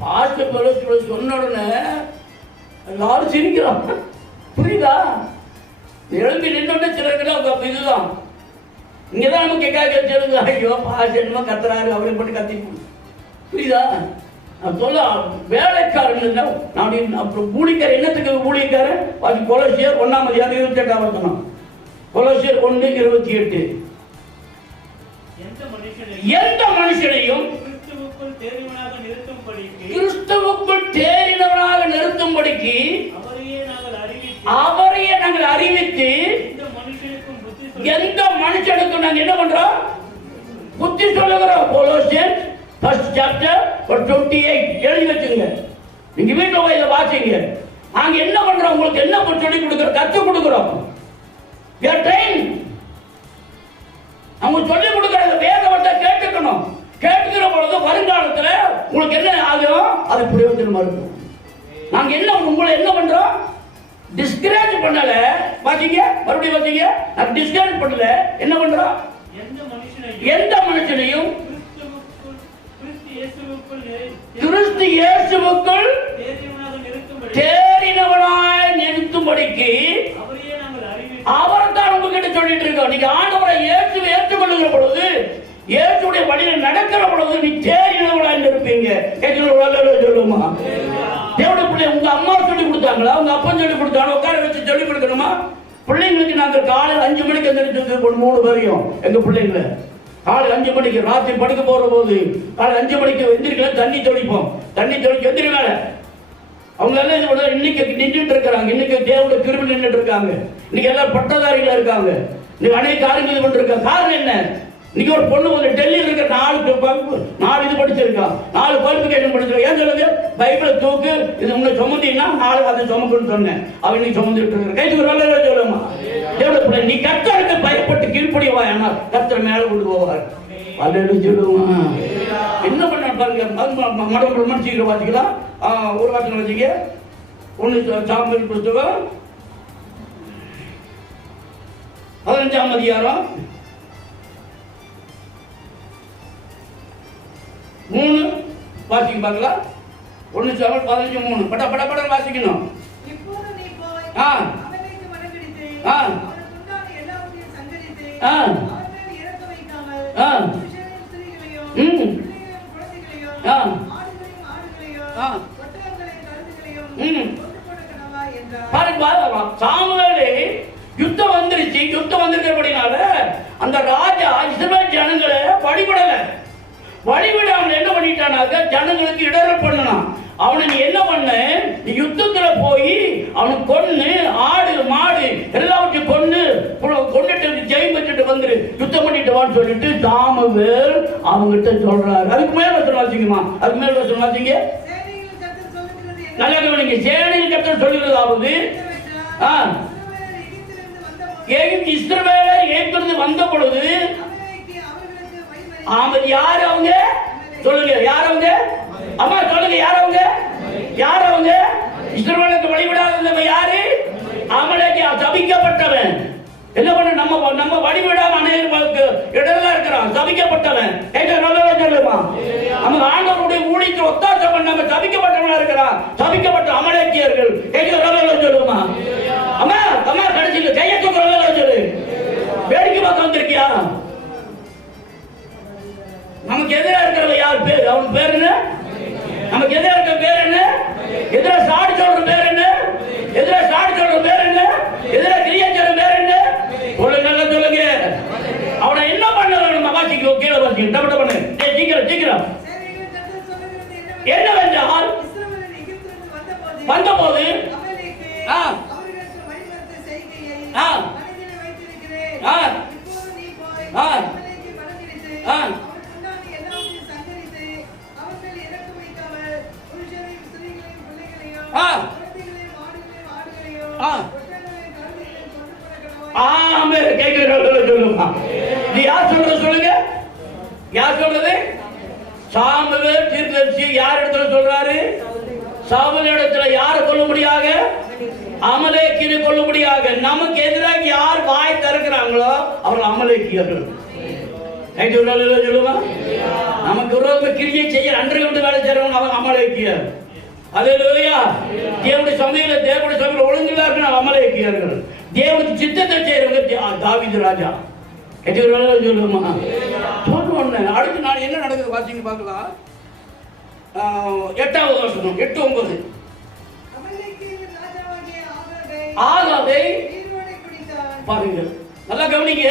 பாஸ்டர் சொன்ன உடனே எல்லாரும் சிரிக்கிறோம், புரியுதா? எழும்பி நின்று சிலருக்கு இதுதான் இங்கதான் நமக்கு கேட்க, ஐயோ பாஸ்டர் என்னமோ கத்துறாரு, அவரை போட்டு கத்தி, புரியுதா? சொல்ல வேலைக்காரன் அப்புறம் ஊழியக்காரர் என்னத்துக்கு ஊழியக்காரன்? கொலோசியர் 1:28 வசனம். கொலோசியர் 1:28. எந்த மனுஷனையும் கிறிஸ்துவுக்குள் தேறினவனாக நிறுத்தும்படிக்கு அவரையே நாங்கள் அறிவித்து எந்த மனுஷனுக்கும் நாங்கள் என்ன பண்றோம்? புத்தி சொல்லுகிறோம். கொலோசியர் 1st chapter 28 எழுதி வச்சுங்க. நீங்க வீட்டுல போய் இதை வாசிங்க. நாங்க என்ன பண்றோம்? உங்களுக்கு என்ன சொல்லி கொடுக்கிறோம்? கற்றுக் கொடுக்கிறோம். அவங்க சொல்லி கொடுக்கிற வேதத்தை கேட்டுக்கணும். கேட்கிற பொழுது வருங்காலத்துல உங்களுக்கு என்ன ஆகும், அது பிரயோஜனமா இருக்கும். நாங்க என்ன உங்களை என்ன பண்றோம்? டிஸ்கரேஜ் பண்ணல. பாத்தீங்க, மறுபடியும் பாத்தீங்க, நாங்க டிஸ்கரேஜ் பண்ணல. என்ன பண்றோம்? எந்த மனுஷனையும் கிறிஸ்து இயேசுவுக்குள் தேறினவனாய் நிறுத்தும்படிக்கு அவர்தான் உங்ககிட்ட சொல்லிட்டு இருக்கோம். நீங்க ஆண்டவரை இயேசுவை ஏற்றுக்கொள்ளுகிற பொழுது, இயேசுடைய வழியில் நடக்கிற பொழுது நீ தேறினவனாய் இருப்பீங்க. சொல்லுமா? தேவனுடைய பிள்ளை உங்க அம்மா சொல்லி கொடுத்தாங்களா, உங்க அப்பா சொல்லி கொடுத்தாங்க, உட்கார வச்சு சொல்லி கொடுக்கணுமா? பிள்ளைங்களுக்கு நாங்கள் காலையில் 5 மணிக்கு எந்திரிச்சு 3 பேரையும் எங்க பிள்ளைங்கள காலை 5 மணிக்கு ராத்திரி படுக்க போற போது காலை 5 மணிக்கு எந்திரிக்கல, தண்ணி தெளிப்போம். தண்ணி தெளிக்க எந்திரி வேலை. அவங்க எல்லாம் இன்னைக்கு நின்றுட்டு இருக்கிறாங்க. இன்னைக்கு தேவனுடைய கிருபையில் நின்றுட்டு இருக்காங்க. இன்னைக்கு எல்லாம் பட்டதாரிகளா இருக்காங்க. இன்னைக்கு அநேக காரியங்கள் பண்ணிருக்காங்க. காரணம் என்ன? இன்னைக்கு ஒரு பொண்ணு வந்து டெல்லியில் இருக்கிற 4 இது படிச்சிருக்கா, 4 குவாலிஃபிகேஷன் படிச்சிருக்கா. ஏன் சொல்லுங்க? பைபிளை தூக்கு, இது உன்னை சுமந்தீங்கன்னா 4 அதை சுமக்குன்னு சொன்னேன். அவன் இன்னைக்கு சுமந்துட்டு இருக்கிற கைக்கு நல்ல சொல்லுமா? தேவனுடைய நீ கர்த்தருக்கு பயப்பட்டு கீழ்ப்படிவா, ஏன்னா கர்த்தர் மேல கொண்டு போவார். அல்லேலூயா சொல்லுமா? என்ன பண்ண பாருங்க, மடம் சீக்கிரம் வாசிக்கலாம். ஒரு வாசனை வச்சுக்க. 1 சாமுவேல் புத்தகம் 15ஆம் அதிகாரம் 3 வாசிக்க பார்க்கலாம். 1 சாமுவேல் 15:3 பட பட பட வாசிக்கணும். இப்போது நீ போய் அமலேக்கு மனப்பிடித்து அவனுக்கு உண்டான எல்லாவற்றையும் சங்கரித்து அவன் மேல் இரக்கம் வைக்காமல் புருஷனையும் ஸ்திரீகளையும் பிள்ளைகளையும் குழந்தைகளையும் ஆடுகளையும் ஒட்டகங்களையும் கழுதைகளையும் கொண்டு போட கடவா என்றார். பாருங்க, சாமுவேலே யுத்தம் வந்துருச்சு. யுத்தம் வந்திருக்கிறபடினால அந்த ராஜா இஸ்ரவேல் ஜனங்களை வழிவிடாமல் என்ன பண்ணிட்டானாக்க ஜனங்களுக்கு இடரல் பண்ணனான். அவனை நீ என்ன பண்ண, நீ யுத்தத்துல போய் அவனை கொன்னு ஆடு மாடு எல்லாவற்றையும் கொண்டுட்டு ஜெயம் பெற்றுட்டு வந்துரு, யுத்தம் பண்ணிட்டு வான்னு சொல்லிட்டு சாமுவேல் அவங்கிட்ட சொல்றாரு. அதுக்கு மேல வாசிங்கம்மா, அதுக்கு மேல வாசிங்க. நல்லா கவனிங்க. சேனையில் கர்த்தர் சொல்லுகிறதாவது இஸ்ரவேலர் எகிப்திலிருந்து வந்த பொழுது யார் அவங்க சொல்லுங்க, யார் அவங்க? அம்மா சொல்லுங்க, யார் அவங்க? யார் அவங்க? இஸ்ரவேலுக்கு வழிவிடாதவங்க யாரு? அமலேக்கு சபிக்கப்பட்டவன். என்ன பண்ண, நம்ம வழிவிடாம அநேகருக்கு இடர்ல இருக்கிறான், சபிக்கப்பட்டவன். நல்லா சொல்லுமா, நம்ம ஆண்டவருடைய ஊழியத்தில் ஒத்தாசம் பண்ணாம சபிக்கப்பட்டவனா இருக்கிறான், சபிக்கப்பட்ட அமலேக்கியர்கள். சொல்லுமா அம்மா, அம்மா கடைசியில் கையத்துக்கு சொல்லு. வேடிக்கை பார்க்க வந்திருக்கியா? நமக்கு எதிராக இருக்கிறவ யார் பேர்? அவன் பேர் என்ன? நமக்கு எதிராக இருக்கிற பேர் என்ன? எதிராக சாடி சொல்ற பேர் என்ன? எதிராக சாடி சொல்ற பேர் என்ன? எதிராக கிரியா சொல்ற பேர் என்ன? நல்லா சொல்லுங்க. அவனை என்ன பண்ண வேணும்? வாசிக்க கீழே வாசிக்க டபட பண்ணு. சீக்கிரம் சீக்கிரம். என்னவென்றால் வந்தபோது சொல்லுங்க, யார் சொல்றது? சாமுவேல் தீர்க்கதரிசி யார் இடத்துல சொல்றாரு? சாமுவேல் இடத்துல யாரை கொல்லும்படியாக? அமலேக்கியரை கொல்லும்படியாக. நமக்கு எதிராக யார் வாய் திறக்கிறாங்களோ அவர்கள் அமலேக்கியர்கள். சொல்லுவா, நமக்கு விரோத கிரியை செய்ய அன்றைய வந்து வேலை செய்யறவங்க அவங்க அமலேக்கியர். அல்லேலூயா. தேவனுடைய சமூகத்தில் ஒழுங்குல இருக்கிற அமலேக்கியர்கள். தேவனுக்கு சித்தத்தை செய்யறவங்க தாவீது ராஜா. சொல்லுமா சொல்லுவோம். அடுத்து நாள் என்ன நடக்குது வாசிங்க பார்க்கலாம். 8வது வருஷம் 8:9 ஆகாதை பாருங்க, நல்லா கவனிங்க.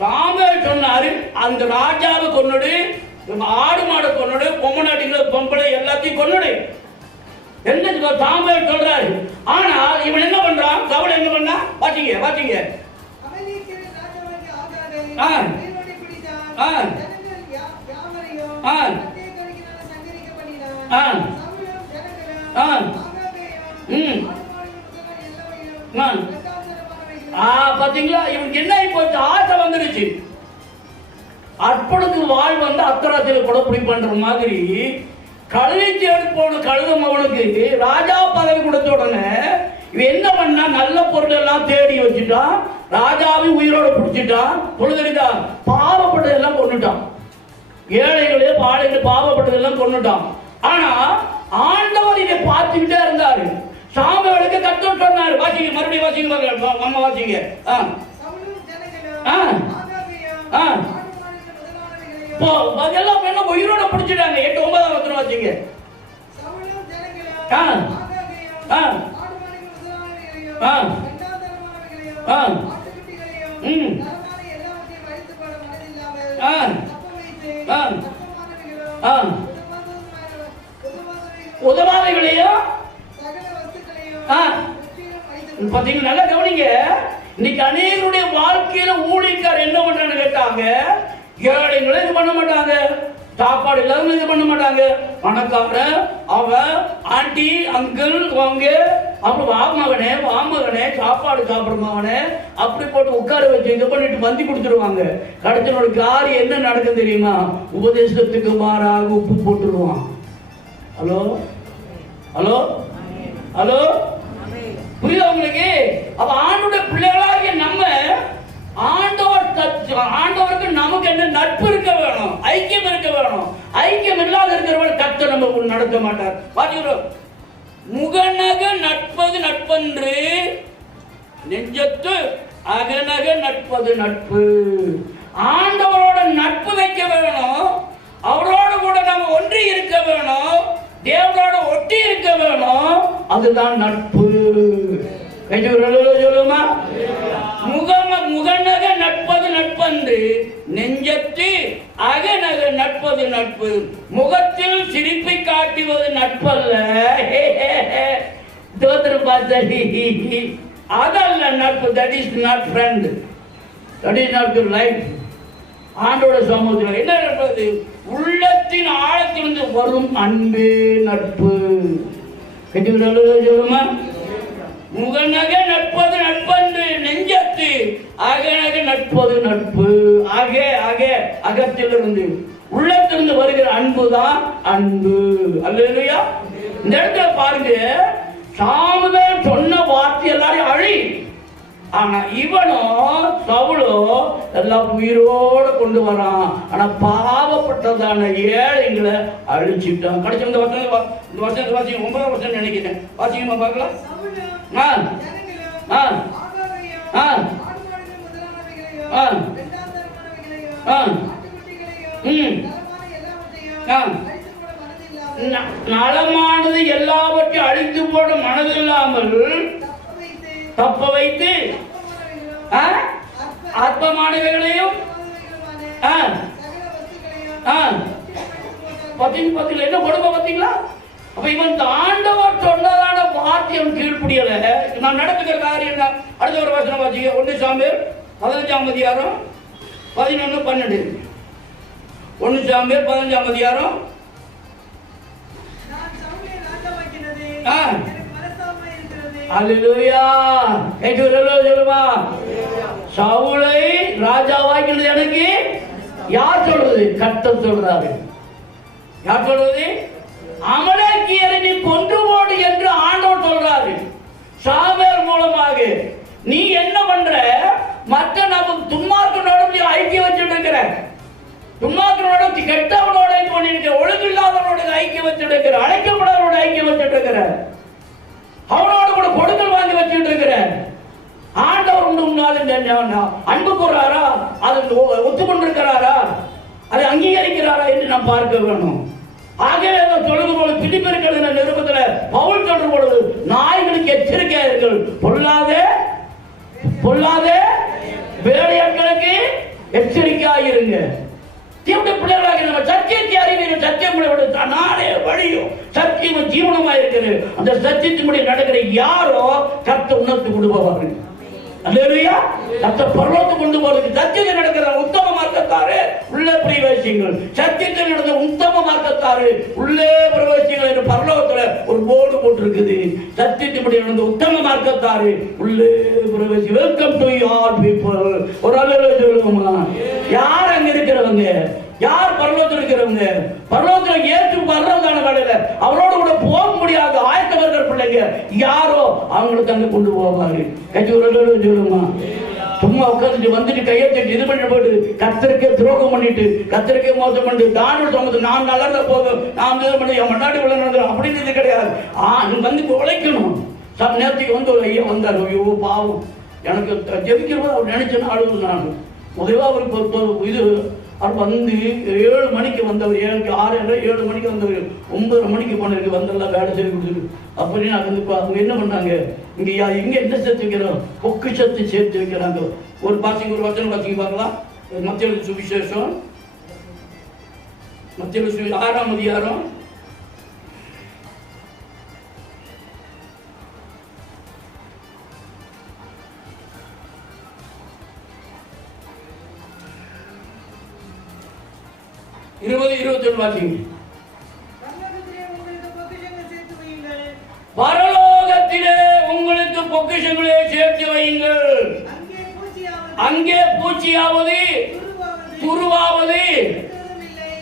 சாமுவேல் சொன்னாரு, அந்த ராஜாவை கொன்னுடு, ஆடு மாடு கொன்னுடு, பொம்மநாட்டிகளை பொம்பளை எல்லாத்தையும் கொன்னுடு என்ன சாமுவேல் சொல்றாரு. ஆனால் இவன் என்ன பண்றான்? கவலை என்ன பண்ணா? பாத்தீங்க பாத்தீங்க. பாத்தீங்களா, இவனுக்கு என்ன போச்சு? ஆசை வந்துருச்சு. அற்புதத்துக்கு வாழ் வந்து அத்தராத்தில கூட பிடி பண்ற மாதிரி கழுவிச்சு எடுத்து போன கழுதம் அவனுக்கு ராஜா பதவி கொடுத்த உடனே இவன் என்ன பண்ணா? நல்ல பொருள் எல்லாம் தேடி வச்சுட்டான், ராஜாவை உயிரோட பிடிச்சிட்டான். பொழுதுதான் பாவப்பட்டதெல்லாம் கொண்டுட்டான், ஏழைகளே பாழைகள் பாவப்பட்டதெல்லாம் கொண்டுட்டான். ஆனா ஆண்டவர் இதை பார்த்துக்கிட்டே இருந்தாரு. சாமுவேலுக்கு கர்த்தர் சொன்னாரு. வாசிங்க, மறுபடியும் வாசிங்க, அம்மா வாசிங்க. அதெல்லாம் என்ன உயிரோட பிடிச்சிட்டாங்க. 8-9 வசனம் வாசிங்க. உதவாதைகளையும் பாத்தீங்கன்னா நல்லா கவனிங்க. இன்னைக்கு அநேகருடைய வாழ்க்கையில ஊழியக்காரர் என்ன பண்றான்னு கேட்டாங்க, ஏழைகளும் இது பண்ண மாட்டாங்க, சாப்பாடு இல்லாம இது பண்ண மாட்டாங்க. பணக்காரன் அவன் ஆண்டி அங்கிள் வாங்க, அப்புறம் வாமகனே சாப்பாடு சாப்பிடுமாவனே அப்படி போட்டு உட்கார வச்சு இது பண்ணிட்டு வந்தி கொடுத்துருவாங்க. கடைசியோட காரியம் என்ன நடக்கும் தெரியுமா? உபதேசத்துக்கு மாறாக உப்பு போட்டுருவான். ஹலோ ஹலோ ஹலோ, புரியுதா உங்களுக்கு? அப்ப ஆணுடைய பிள்ளைகளாகிய நம்ம கர்த்தர் நம்ம நடத்த மாட்டார். பாத்தீங்களா, முகநக நட்பது நட்பன்று, நெஞ்சத்து அகநக நட்பது நட்பு. ஆண்டவரோட நட்பு வைக்க வேணும், அவரோட கூட நம்ம ஒன்றி இருக்க வேணும், தேவனோட ஒட்டி இருக்க வேணும். அதுதான் நட்பு. சொல்லுமா, முகநக நட்பது நட்பன்று, நெஞ்சத்து அகநக நட்பது நட்பு. முகத்தில் சிரிப்பை காட்டுவது நட்பல்ல, அதல்ல நட்பு. That is not friend, that is not your life. ஆண்டோட சமூகத்தில் என்ன நடப்பது? உள்ளத்தின் ஆழத்திலிருந்து வரும் அன்பே நட்பு. சொல்லுமா, முகநக நட்பது நட்பன்று, நெஞ்சத்து அகநக நட்பது நட்பு. அகத்திலிருந்து உள்ளத்திலிருந்து வருகிற அன்பு தான் அன்பு. அல்லேலூயா. இந்த இடத்துல பாருங்க, சாமுவேல் சொன்ன வார்த்தை எல்லாரையும் அழி. ஆனா இவனோ சவுலோ எல்லாம் உயிரோட கொண்டு வரான். ஆனா பாவப்பட்டதான ஏழைங்களை அழிச்சுட்டான். கடைசி இந்த வருஷம் வாசிங்க, 9ஆம் வருஷம் நினைக்கிறேன். வாசிங்கம்மா பார்க்கலாம். நலமானது எல்லாவற்றையும் அழித்து போட மனதில்லாமல் தப்ப வைத்து அற்பமானவைகளையும் என்ன கொடுமை பார்த்தீங்களா? அப்ப இவன் ஆண்டவர் சொன்னதான வார்த்தையும் கீழ்ப்படியல. நான் நடத்துகிற காரியம் என்ன? அடுத்த ஒரு வசனம் வாசிங்க. 1 சாமுவேல் 15ஆம் அதிகாரம் 11, 12. 1 சாமுவேல் 15ஆம் அதிகாரம். அல்லேலூயா. சொல்லுமா, சவுலை ராஜாவாக்கினது எனக்கு யார் சொல்றது? கர்த்தர் சொல்றாரு. யார் சொல்றது? அமலேக்கியரை நீ கொன்று போடு என்று ஆண்டவர் சொல்றாரு சாமுவேல் மூலமாக. நீ என்ன பண்ற? மற்ற நம்ம துன்மார்க்கனோட நீ ஐக்கியம் வச்சுட்டு இருக்கிற, துன்மார்க்கனோட கெட்டவனோட பண்ணிருக்க, ஒழுங்கில்லாதவனோட ஐக்கியம் வச்சுட்டு இருக்கிற, அழைக்கப்படாதவனோட ஐக்கியம் வச்சுட்டு இருக்கிற, அவனோட கூட கொடுக்கல் வாங்கி வச்சுட்டு இருக்கிற. ஆண்டவர் அன்பு கூறாரா? அது ஒத்துக்கொண்டிருக்கிறாரா? அதை அங்கீகரிக்கிறாரா என்று நாம் பார்க்க வேணும். ஆகவே சொல்லுது போல பிலிப்பியர்கள் நிருபத்தில் பவுல் சொல்ற பொழுது, நாய்களுக்கு எச்சரிக்கையார்கள், பொல்லாத வேலையாட்களுக்கு எச்சரிக்கையாயிருங்க. பிள்ளைகளாக நம்ம சத்தியத்தை அறிவீர்கள், சத்தியம் நானே வழியும் சத்தியமும் ஜீவனமா இருக்கிறது. அந்த சத்தியத்தினுடைய நடக்கிற யாரோ கர்த்தர் உணர்த்து கொண்டு போவார்கள். அல்லேலூயா. கர்த்தர் பரலோகத்துக்கு கொண்டு போறது. சத்தியத்தில் நடக்கிற உத்தம மார்க்கத்தாரு உள்ளே பிரவேசிங்கள், சத்தியத்தில் நடந்த உத்தம மார்க்கத்தாரு உள்ளே பிரவேசிங்கள் என்று பரலோகத்துல ஒரு போர்டு போட்டிருக்குது. சத்தியத்தின்படி நடந்த உத்தம மார்க்கத்தாரு உள்ளே பிரவேசி. Welcome to all people. ஒரு அல்லேலூயா சொல்லுவோமா? யார் அங்க இருக்கிறவங்க? யார் பரலோகத்தில் இருக்கிறவங்க? பரலோகத்தில் ஏற்று வர்றதான வேலையில அவரோட கூட போக முடியாத ஆயத்தவர்கள் பிள்ளைங்க யாரோ அவங்களுக்கு அங்க கொண்டு போவாரு. சொல்லுமா, சும்மா உட்கார்ந்து வந்துட்டு கையை தட்டி இது பண்ணி போயிட்டு கர்த்தருக்கே துரோகம் பண்ணிட்டு, கர்த்தருக்கே மோசம் பண்ணிட்டு, தானூர் சொன்னது நான் நல்லா இருந்தா போதும், நான் இது பண்ணி என் முன்னாடி உள்ள நடந்தது அப்படின்னு கிடையாது. வந்து உழைக்கணும். நேரத்துக்கு வந்து ஒரு ஐயா வந்தார். ஐயோ பாவம், எனக்கு ஜெபிக்கிறவங்க அவர் நினைச்சேன்னு அழுது. நான் முதல்ல அவருக்கு இது அவர் வந்து 7 மணிக்கு வந்தவர், 7 மணிக்கு வந்தவர், 9:30 மணிக்கு போனதுக்கு வந்தெல்லாம் வேலை செய்து கொடுத்துரு அப்படின்னு. அவங்க என்ன பண்ணாங்க? இங்க என்ன சேர்த்து வைக்கிறோம்? பொக்கிஷத்தை சேர்த்து வைக்கிறாங்க. ஒரு வசனம் வாசிங்க பார்க்கலாம். மத்தேயு சுவிசேஷம், மத்தேயு 6ஆம் அதிகாரம் 20-21 வாசிங்க. பரலோகத்திலே உங்களுக்கு பொக்கிஷங்களை சேர்த்து வையுங்கள், அங்கே பூச்சியாவது துருவாவது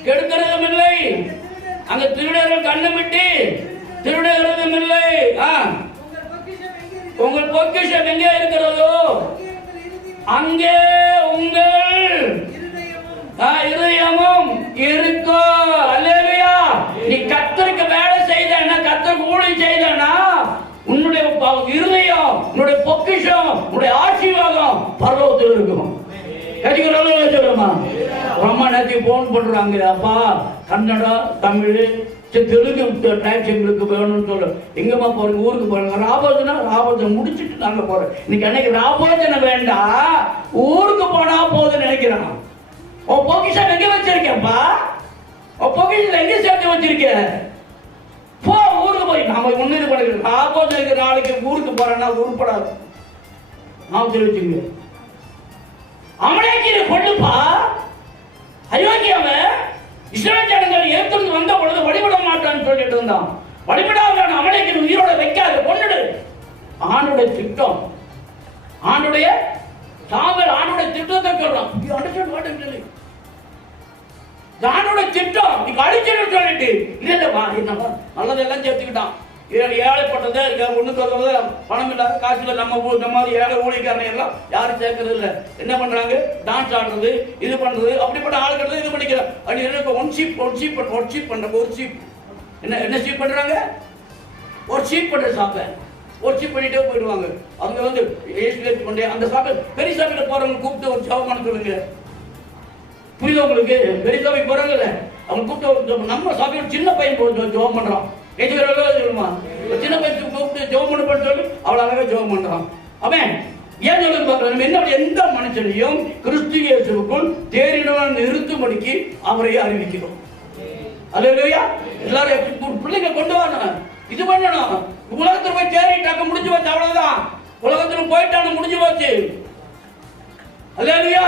கெடுக்கிறதும் இல்லை, அங்க திருடர்கள் கண்ணமிட்டு திருடுகிறதும் இல்லை. உங்கள் பொக்கிஷம் எங்கே இருக்கிறதோ அங்கே உங்கள் இருதயமும் இருக்கும். அல்லேலூயா. நீ இப்படி செய்தனா உன்னுடைய இருதயம், உன்னுடைய பொக்கிஷம், உன்னுடைய ஆசீர்வாதம் பரலோகத்தில் இருக்கும். சொல்லுமா அம்மா நேற்று போன் பண்றாங்க, அப்பா கன்னடா, தமிழ், தெலுங்கு டைப்ஸ் எங்களுக்கு வேணும்னு சொல்ல. எங்கம்மா போறீங்க? ஊருக்கு போறாங்க. ராபோஜனை முடிச்சுட்டு நாங்க போறோம். இன்னைக்கு அன்னைக்கு ராபோஜனை வேண்டாம், ஊருக்கு போனா போதும் நினைக்கிறான். உன் பொக்கிஷம் எங்க வச்சிருக்கேன்ப்பா? உன் பொக்கிஷம் எங்க சேர்த்து வச்சிருக்க? போ ஊருக்கு போய் நாம ஒண்ணு இது பண்ணுறோம். ராபோஜனுக்கு நாளைக்கு ஊருக்கு போறேன்னா உருப்படாது. நான் தெரிவிச்சுங்க, அமலேக்கியரை கொள்ளுப்பா. அயோக்கியாவ இஸ்ரவேல் ஜனங்கள் எடுத்து வந்த பொழுது வழிபட மாட்டான்னு சொல்லிட்டு இருந்தான். வழிபடாத அமலேக்கியரை உயிரோட வைக்காது, கொன்னுடு. ஆணுடைய திட்டம், ஆணுடைய சாம்பல், ஆணுடைய திட்டத்தை சொல்றான். ஆணுடைய திட்டம் நீங்க அழிச்சிடும் சொல்லிட்டு இல்லப்பா, என்னப்பா நல்லதெல்லாம் சேர்த்துக்கிட்டான். ஏழைப்பட்டது ஒண்ணுக்கு பணம் இல்லாத காசுல நம்ம ஏழை ஊழியக்காரனை எல்லாம் யாரும் சேர்க்கறது இல்லை. என்ன பண்றாங்க? டான்ஸ் ஆடுறது, இது பண்றது, அப்படிப்பட்ட ஆளுக்கிறது இது பண்ணிக்கிறாங்க. ஒர்ஷிப் என்ன ஷீப் பண்றாங்க? ஒர்ஷிப் பண்ற சாப்பை ஒர்ஷிப் பண்ணிட்டே போயிடுவாங்க. அவங்க அந்த சாப்பை பெரிய சாப்பிட்டு போறவங்க கூப்பிட்டு ஒரு ஜெபம் சொல்லுங்க. புரியுது உங்களுக்கு? பெரிய சாப்பிட்டு போறாங்கல்ல, அவங்க கூப்பிட்டு நம்ம சாப்பிட்டு சின்ன பையன் ஜெபம் பண்றான். சொல்லுமா சின்ன பையன் கூப்பிட்டு ஜெபம் பண்ண சொல்லி அவ்வளவு அழகா ஜெபம் பண்றான். அவன் ஏன் சொல்லுங்க பார்க்கலாம், என்ன எந்த மனுஷனையும் கிறிஸ்து இயேசுவுக்குள் தேறினவன் நிறுத்தும்படிக்கு அவரை அறிவிக்கிறோம். அல்லேலூயா. எல்லாரும் பிள்ளைங்க கொண்டு வரணும், இது பண்ணணும். உலகத்துல போய் தேறிட்டாக்க முடிஞ்சு போச்சு, அவ்வளவுதான். உலகத்துல போயிட்டான்னு முடிஞ்சு போச்சு. அல்லேலூயா.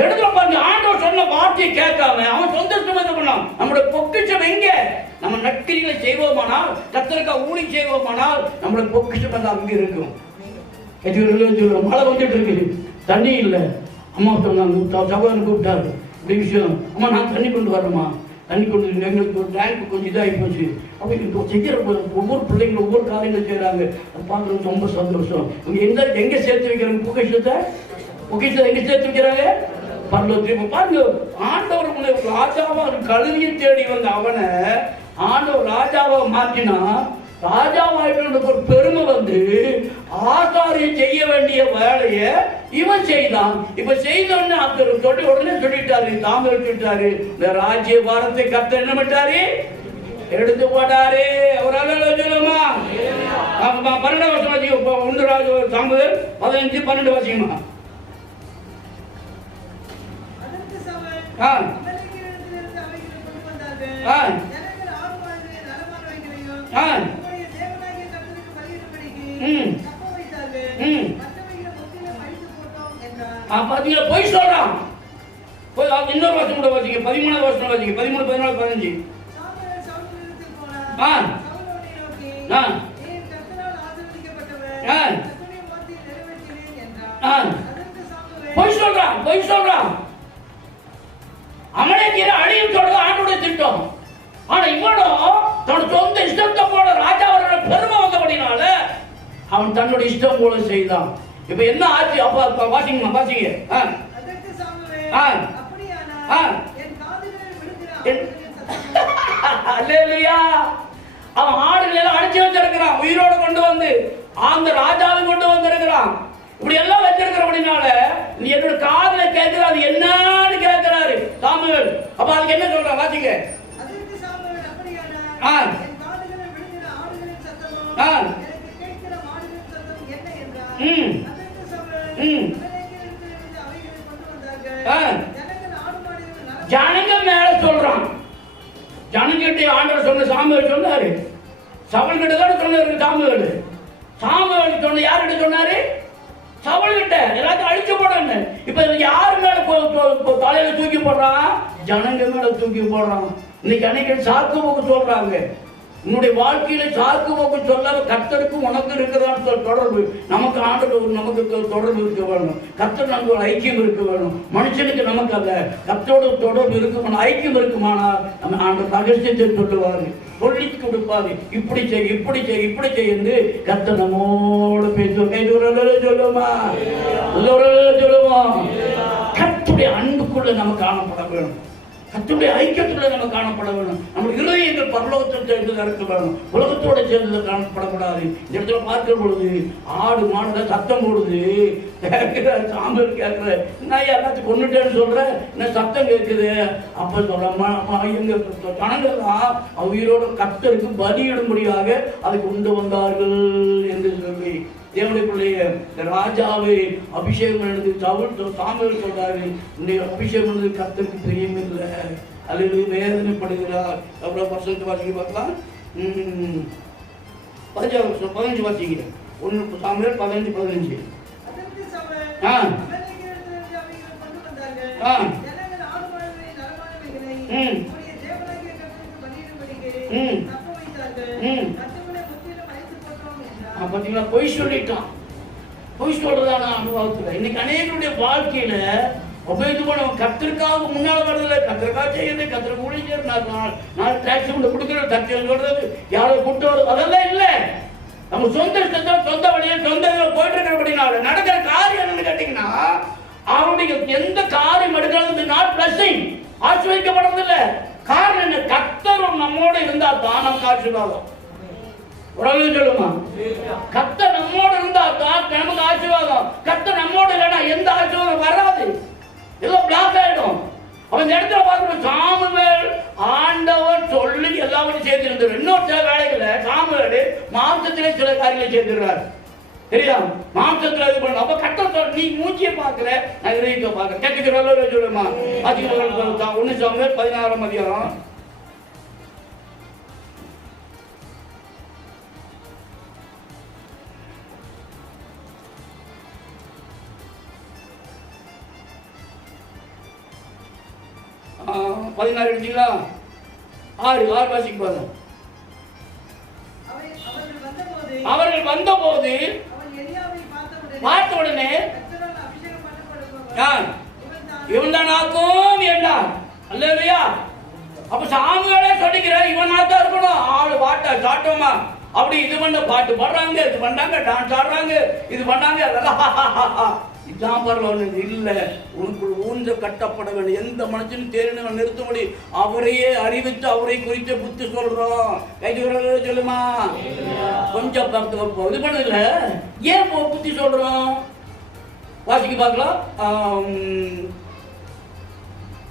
எடுத்து பாருங்க, ஆண்டவர் சொன்ன வார்த்தையை கேட்காம அவன் சொந்த இஷ்டம் பண்ணான். நம்முடைய பொக்கிஷம் எங்க? நம்ம நற்கிரிகளை செய்வோமானால், கர்த்தருக்கு ஊழியம் செய்வோமானால் நம்முடைய பொக்கிஷம் வந்து அங்க இருக்கும். மழை வந்துட்டு இருக்கு, தண்ணி இல்லை. அம்மா சொன்னாங்க, சகோதரன் கூப்பிட்டாரு, இப்படி விஷயம், அம்மா நான் தண்ணி கொண்டு வரேம்மா. தண்ணி கொண்டு எங்களுக்கு ஒரு டேங்க் கொஞ்சம் இதாகி போச்சு. அப்போ செய்கிற ஒவ்வொரு பிள்ளைங்களும் ஒவ்வொரு காரியங்கள் செய்யறாங்க. அது பார்க்கறது ரொம்ப சந்தோஷம். இவங்க எங்க சேர்த்து வைக்கிறாங்க பொக்கிஷத்தை? எங்க சேர்த்து வைக்கிறாங்க? பரலோகத்தில். பாருங்க, ஆண்டவர் ராஜாவா கழுவியை தேடி வந்த அவனை ஆண்டவர் ராஜாவா மாற்றினா, ராஜாவாயிட்டு ஒரு பெருமை வந்து ஆசாரியம் செய்ய வேண்டிய வேலையை இவன் செய்தான். இப்ப செய்தோன்னு அப்படி சொல்லி உடனே சொல்லிட்டாரு, தாமரை சொல்லிட்டாரு, இந்த ராஜ்ய பாரத்தை கர்த்தர் என்ன பண்ணிட்டாரு? எடுத்து போட்டாரு. அவரால் சொல்லுமா 12 வருஷம் வச்சுக்கோ. 1 சாமுவேல் 15-12 வச்சுக்கமா. போய் சொல்றான். இன்னொரு வருஷம் கூட வச்சுக்க, 13 வருஷம் வச்சுக்க, 13, 14, 15. பொய் சொல்றான். அமலேக்கியரை அழியும் சொல்றது ஆண்டோட திட்டம். ஆனா இவனும் தன் சொந்த இஷ்டத்தை போல ராஜாவோட பெருமை வந்தபடினால அவன் தன்னுடைய இஷ்டம் போல செய்தான். இப்ப என்ன ஆச்சு? அப்ப வாசிங்க. அவன் ஆடுகளை அடிச்சு வச்சிருக்கிறான், உயிரோடு கொண்டு வந்து அந்த ராஜாவை கொண்டு வந்திருக்கிறான். இப்படி எல்லாம் வச்சிருக்கிற அப்படினால நீ என்னோட காதுல கேட்கிற, அது என்னன்னு கேட்கிறாரு சாமுவேல். அப்ப அதுக்கு என்ன சொல்ற? வாசிங்க. ஜனங்க மேல சொல்றான். ஜனங்கிட்ட ஆண்டவர் சொன்ன சாமுவேல் சொன்னாரு. சவுல் கிட்ட தான் சொன்னாரு சாமுவேல். சாமுவேல் சொன்ன யார்கிட்ட சொன்னாரு? சவுல் கிட்ட. எல்லாத்தையும் அழிச்சு போடணும். இப்ப யாரு மேல தலையில தூக்கி போடுறான்? ஜனங்க மேல தூக்கி போடுறான். இன்னைக்கு அன்னைக்கு சாக்கு போக்கு சொல்றாங்க. உன்னுடைய வாழ்க்கையில சாக்கு போக்கு சொல்லாம கர்த்தருக்கும் உனக்கு இருக்கிறதான்னு தொடர்பு, நமக்கு ஆண்டவர் நமக்கு தொடர்பு இருக்க வேணும். கர்த்தர் நமக்கு ஒரு ஐக்கியம் இருக்க வேணும். மனுஷனுக்கு நமக்கு அல்ல, கர்த்தரோட தொடர்பு இருக்குமான ஐக்கியம் இருக்குமானால் நம்ம ஆண்டவர் ரகசியத்தை சொல்லுவாரு, சொல்லி கொடுப்பாரு. இப்படி செய், இப்படி செய், இப்படி செய்யுது கர்த்தர் நம்மோடு பேசுவோம். சொல்லுமா சொல்லுவோம். கர்த்தருடைய அன்புக்குள்ள நம்ம காணப்பட வேணும். கர்த்தருடைய ஐக்கியத்துல நம்ம காணப்பட வேணும். நம்ம இருதயங்கள் பரலோகத்தில் சேர்ந்து இருக்க வேணும், உலகத்தோட சேர்ந்து காணப்படக்கூடாது. இந்த இடத்துல பார்க்கிற பொழுது ஆடு மாடுல சத்தம் போடுது, சாம்பல் கேட்கிற, என்ன எல்லாத்தையும் கொண்டுட்டேன்னு சொல்ற, என்ன சத்தம் கேட்குது. அப்ப சொல்ல எங்க ஜனங்கள்லாம் உயிரோட கர்த்தருக்கு பலியிடும்படியாக அதை கொண்டு வந்தார்கள் என்று சொல்லி தேவனுடைய பிள்ளைய ராஜாவை அபிஷேகம் பண்ணது சாமுவேல் சொல்றாரு, இந்த அபிஷேகம் பண்ணது கர்த்தருக்கு பிரியமில்லை, அல்லது வேதனைப்படுகிறார். அப்புறம் வருஷத்து வாசிக்க பார்க்கலாம். 15 வாசிங்க. 1 சாமுவேல் 15. பார்த்தீங்களா, பொய் சொல்லிட்டான். பொய் சொல்றதான அனுபவத்துல இன்னைக்கு அநேகருடைய வாழ்க்கையில கத்திற்காக முன்னால வர்றதில்ல, கத்திற்காக செய்யுது, கத்திர ஊழி நான் டாக்ஸி கொண்டு கொடுக்குற கத்திரம் சொல்றது, யாரோ கூட்டு வருது, அதெல்லாம் இல்லை. நம்ம சொந்த சொந்த வழியை சொந்த போயிட்டு இருக்கிறபடினால நடக்கிற காரியம் என்னன்னு கேட்டீங்கன்னா, அவருடைய எந்த காரியம் எடுக்கிறது நாட் பிளஸிங், ஆசீர்வதிக்கப்படுறதில்லை. காரணம் என்ன? கர்த்தர் நம்மோட இருந்தா தான் நமக்கு ஆசீர்வாதம். உடனே சொல்லுமா, கர்த்தர் நம்மோட இருந்தா தான் நமக்கு ஆசீர்வாதம். கர்த்தர் நம்மோட இல்லைன்னா எந்த ஆசீர்வாதம் வராது, எல்லாம் பிளாக் ஆயிடும். அவன் இடத்துல பார்க்கணும், சாமுவேல் ஆண்டவர் சொல்லி எல்லாரும் சேர்த்திருந்தார். இன்னொரு வேலைகளை சாமுவேல் மாம்சத்திலே சில காரியங்களை சேர்த்திருக்கிறார். தெரியா, மாம்சத்துல இது பண்ண. அப்ப கர்த்தர் நீ மூச்சியை பார்க்கல, நான் இதயத்தை பார்க்க கேட்க சொல்லுமா. 1 சாமுவேல் 16 அதிகாரம். எடுத்தீங்களா? 6 வாசிக்கு பாருங்க. அவர்கள் வந்தபோது பார்த்த உடனே இவன் தானாக்கும் என்றான். அல்லையா? அப்ப சாமுவேலே சொல்லிக்கிற இவன் தான் இருக்கணும். ஆளு பாட்டா சாட்டோமா அப்படி இது பண்ண பாட்டு பாடுறாங்க, இது பண்ணாங்க, டான்ஸ் ஆடுறாங்க, இது பண்ணாங்க, இதான் பரவாயில்ல. இல்ல, உனக்குள் ஊன்ற கட்டப்பட வேண்டும். எந்த மனுஷனும் தேர்வு நிறுத்தபடி அவரையே அறிவித்து அவரை குறித்து புத்தி சொல்றோம். கைக்கு சொல்லுமா, கொஞ்சம் இது பண்ணதில்ல. ஏன் புத்தி சொல்றோம்? வாசிக்க பார்க்கலாம்.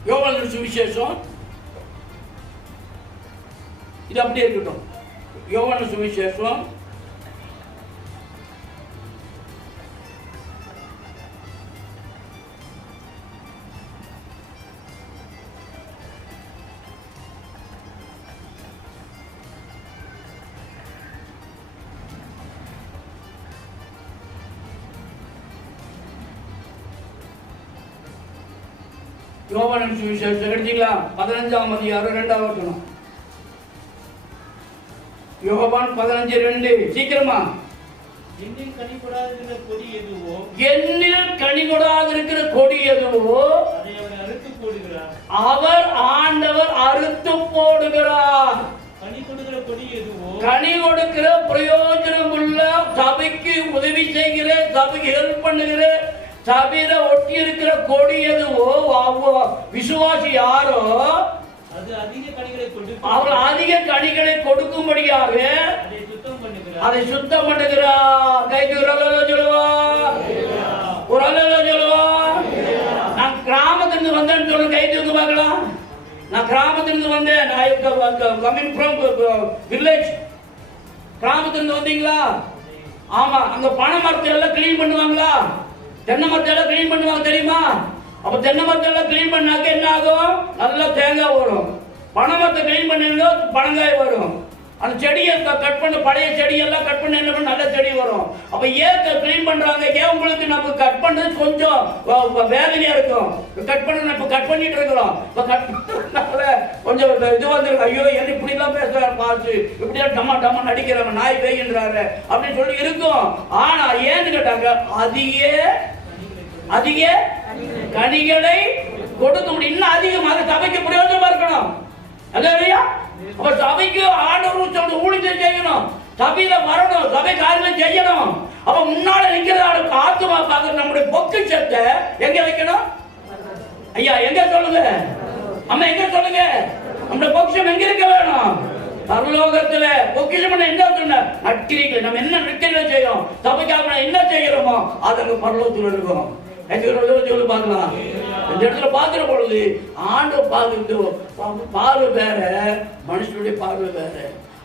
யோவான் சுவிசேஷம் இது அப்படியே இருக்கட்டும். யோவான் சுவிசேஷம் 15 அதிகாரம் 2வது வசனம். யோவான் 15:2. சீக்கிரமா. என்னில் கனி கொடாதிருக்கிற கொடி எதுவோ, என்னில் கனி கொடாதிருக்கிற கொடி எதுவோ அதை அவர் அறுத்து போடுகிறார். அவர் ஆண்டவர் அறுத்து போடுகிறார். கனி கொடுக்கிற கொடி எதுவோ, கனி கொடுக்கிற பிரயோஜனம் உள்ள சபைக்கு உதவி செய்கிற, சபைக்கு ஹெல்ப் பண்ணுகிற, சபையில ஒட்டி இருக்கிற கொடி எதுவோ, விசுவாசி யாரோ அது அதிக கனிகளை கொடுக்கும். அவர் அதிக கனிகளை கொடுக்கும்படியாக அதை சுத்தம் பண்ணுகிறார். கைக்கு சொல்லுவா, ஒரு அல்ல சொல்லுவா. நான் கிராமத்திலிருந்து வந்தேன்னு சொல்லு, கை தூக்கு பார்க்கலாம். நான் கிராமத்திலிருந்து வந்தேன். Coming from village. கிராமத்திலிருந்து வந்தீங்களா? ஆமா. அங்க பனை மரத்தை எல்லாம் கிளீன் பண்ணுவாங்களா? தென்னை மரத்தை எல்லாம் கிளீன் பண்ணுவாங்க தெரியுமா? அப்ப தென்னை மரத்தை எல்லாம் கிளீன் பண்ணாக்க என்ன ஆகும்? நல்லா தேங்காய் வரும். பனை மரத்தை கிளீன் பண்ணீங்கன்னா பனங்காய் வரும். அந்த செடியை கட் பண்ண, பழைய செடியெல்லாம் கட் பண்ண என்ன நல்ல செடி வரும். அப்ப ஏன் கிளீன் பண்றாங்க? ஏன் உங்களுக்கு நம்ம கட் பண்ணது கொஞ்சம் வேதனையா இருக்கும். கட் பண்ண இப்ப கட் பண்ணிட்டு இருக்கிறோம். இப்ப கட் பண்ணால கொஞ்சம் இது வந்து ஐயோ என்ன இப்படி எல்லாம் பேசுறாரு, பார்த்து இப்படியா டமா டமா நடிக்கிறாங்க, நாய் பேய்ன்றாரு அப்படின்னு சொல்லி இருக்கும். ஆனா ஏன்னு கேட்டாங்க, அதிக கனிகளை கொடுக்க முடியும். இன்னும் அதிகமாக சபைக்கு பிரயோஜனமா இருக்கணும். அல்லையா? அப்ப சபைக்கு ஆண்டவர் ஊழியத்தை செய்யணும், சபையில வரணும், சபை காரியங்களை செய்யணும். அப்ப முன்னால நிக்கிறதாளுக்கு ஆத்துமா பார்க்க நம்முடைய பொக்கிஷத்தை எங்க வைக்கணும்? ஐயா எங்க சொல்லுங்க? நம்ம எங்க சொல்லுங்க, நம்ம பொக்கிஷம் எங்க இருக்க வேணும்? பரலோகத்துல. பொக்கிஷம் என்ன சொன்ன? நற்கிரிகள். நம்ம என்ன நற்கிரிகள் செய்யறோம், சபைக்காக என்ன செய்கிறோமோ அது அங்க பரலோகத்துல இருக்கும். சொல்லி பார்க்கலாம். இந்த இடத்துல பார்க்கிற பொழுது ஆண்டு பார்வை வேற, மனுஷனுடைய பார்வை வேற.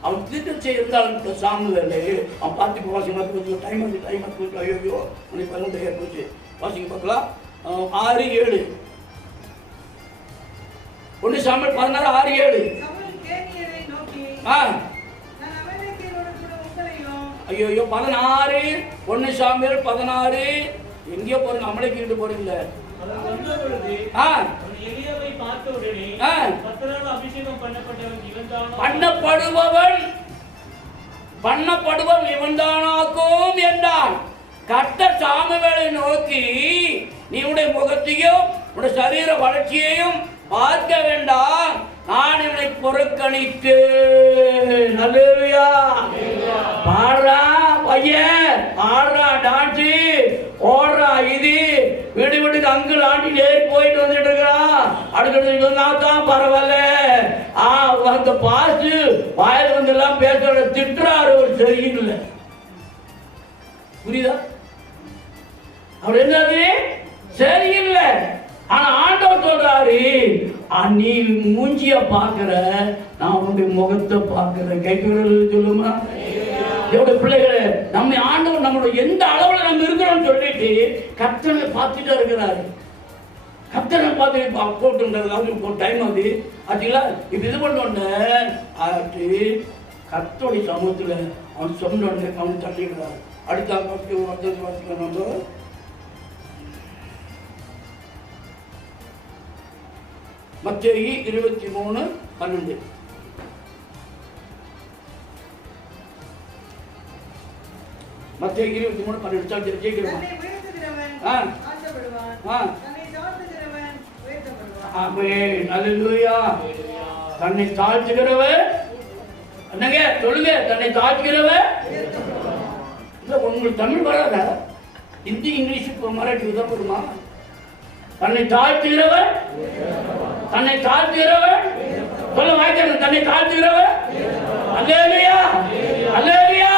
அவன் தீர்க்கம் செய்யிருந்தாலும் சாமுவேல் அவன் பார்த்து வாசிங்க, டைம் வந்து ஐயோ உனக்கு 12 போச்சு. வாசிங்க பார்க்கலாம். 6:7 1 சாமுவேல் 16:6-7. ஐயோ 16 1 சாமுவேல் 16 எங்கேயோ போறீங்க, அமலைக்கிட்டு போறீங்களே. பண்ணப்படுபவன் இவன்தானாக்கும் என்றான். கர்த்தர் சாமுவேலை நோக்கி, நீ உடைய முகத்தையும் உடைய சரீர வளர்ச்சியையும் பார்க்க வேண்டாம், நான் இவனை புறக்கணித்து. அல்லேலூயா. பாடுறா பையன், ஆடுறா டான்ஸ், ஓடுறா இது, வீடு வீட்டுக்கு அங்கிள் ஆண்டி ஏறி போயிட்டு வந்துட்டு இருக்கிறான். அடுக்கிறது தான் பரவாயில்ல. அந்த பாசு வாயில் வந்து எல்லாம் பேசுற திட்டுறாரு, ஒரு சரியில்லை. புரியுதா? அவர் என்னது சரியில்லை. ஆனா ஆண்டவர் சொல்றாரு, நீ மூஞ்சிய பாக்குற, நான் உன்னுடைய முகத்தை பாக்குறேன். கேட்கிறது சொல்லுமா? எவ்வளவு பிள்ளைகளை நம்ம ஆண்டவர் நம்மளுடைய எந்த அளவுல நம்ம இருக்கிறோம்னு சொல்லிட்டு கர்த்தனை பார்த்துட்டு இருக்கிறாரு. கர்த்தனை பார்த்து போட்டுன்றது அவருக்கு டைம் ஆகுது. ஆச்சுங்களா? இப்ப இது பண்ணோன்னு கர்த்தருடைய சமூகத்துல அவன் சொன்ன உடனே அவன் தள்ளிடுறாரு. அடுத்த வாசிக்கலாம் நம்ம. மத்தேயு 23:12. மத்தேயு 23:12 கேக்குறோம். ஆமென். அல்லேலூயா. தன்னை தாழ்த்துகிறவன் என்னங்க சொல்லுங்க, தன்னை தாழ்த்துகிறவன். இல்ல உங்களுக்கு தமிழ் வராத, ஹிந்தி இங்கிலீஷ் மராட்டி தான் வருமா? தன்னை தாழ்த்துகிறவன், தன்னை தாழ்த்துகிறவன் சொல்ல வாய்க்கான, தன்னை தாழ்த்துகிறவன். அல்லேலூயா. அல்லேலூயா.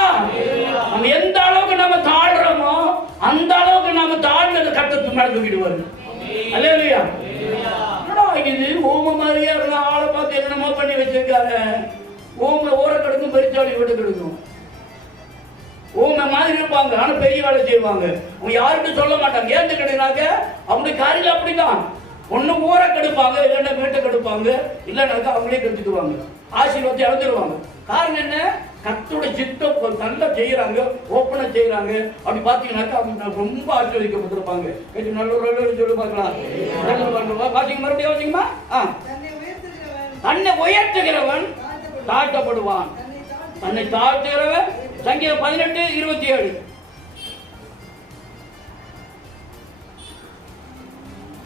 நம்ம எந்த அளவுக்கு நம்ம தாழ்றோமோ அந்த அளவுக்கு நம்ம தாழ்ந்தது கர்த்தர் மேல தூக்கிடுவாரு. அல்லேலூயா. இது ஓம மாதிரியா இருந்தா ஆளை பார்த்து என்னமோ பண்ணி வச்சிருக்காரு. ஓம ஓர கெடுக்கும், பெருச்சாளி விட்டு கெடுக்கும். ஊமை மாதிரி இருப்பாங்க, ஆனா பெரிய வேலை செய்வாங்க. அவங்க யாருக்கும் சொல்ல மாட்டாங்க. ஏந்து கிடைனாக்க அவங்களுடைய காரியம் அப்படிதான். ஒண்ணு ஊற கெடுப்பாங்க, இல்லைன்னா வீட்டை கெடுப்பாங்க, இல்லைனாக்கா அவங்களே கெடுத்துக்குவாங்க, ஆசீர்வாதத்தை இழந்துருவாங்க. காரணம் என்ன? கர்த்தருடைய சித்தம் நல்லா செய்யறாங்க, ஓப்பனா செய்யறாங்க. அப்படி பாத்தீங்கன்னாக்கா அவங்க ரொம்ப ஆசீர்வதிக்கப்பட்டிருப்பாங்க. நல்ல சொல்லி பார்க்கலாம். வாசிங்க, மறுபடியும் வாசிங்கம்மா. தன்னை உயர்த்துகிறவன் தாழ்த்தப்படுவான், தன்னை தாழ்த்துகிறவன். சங்கீதம் 18:27.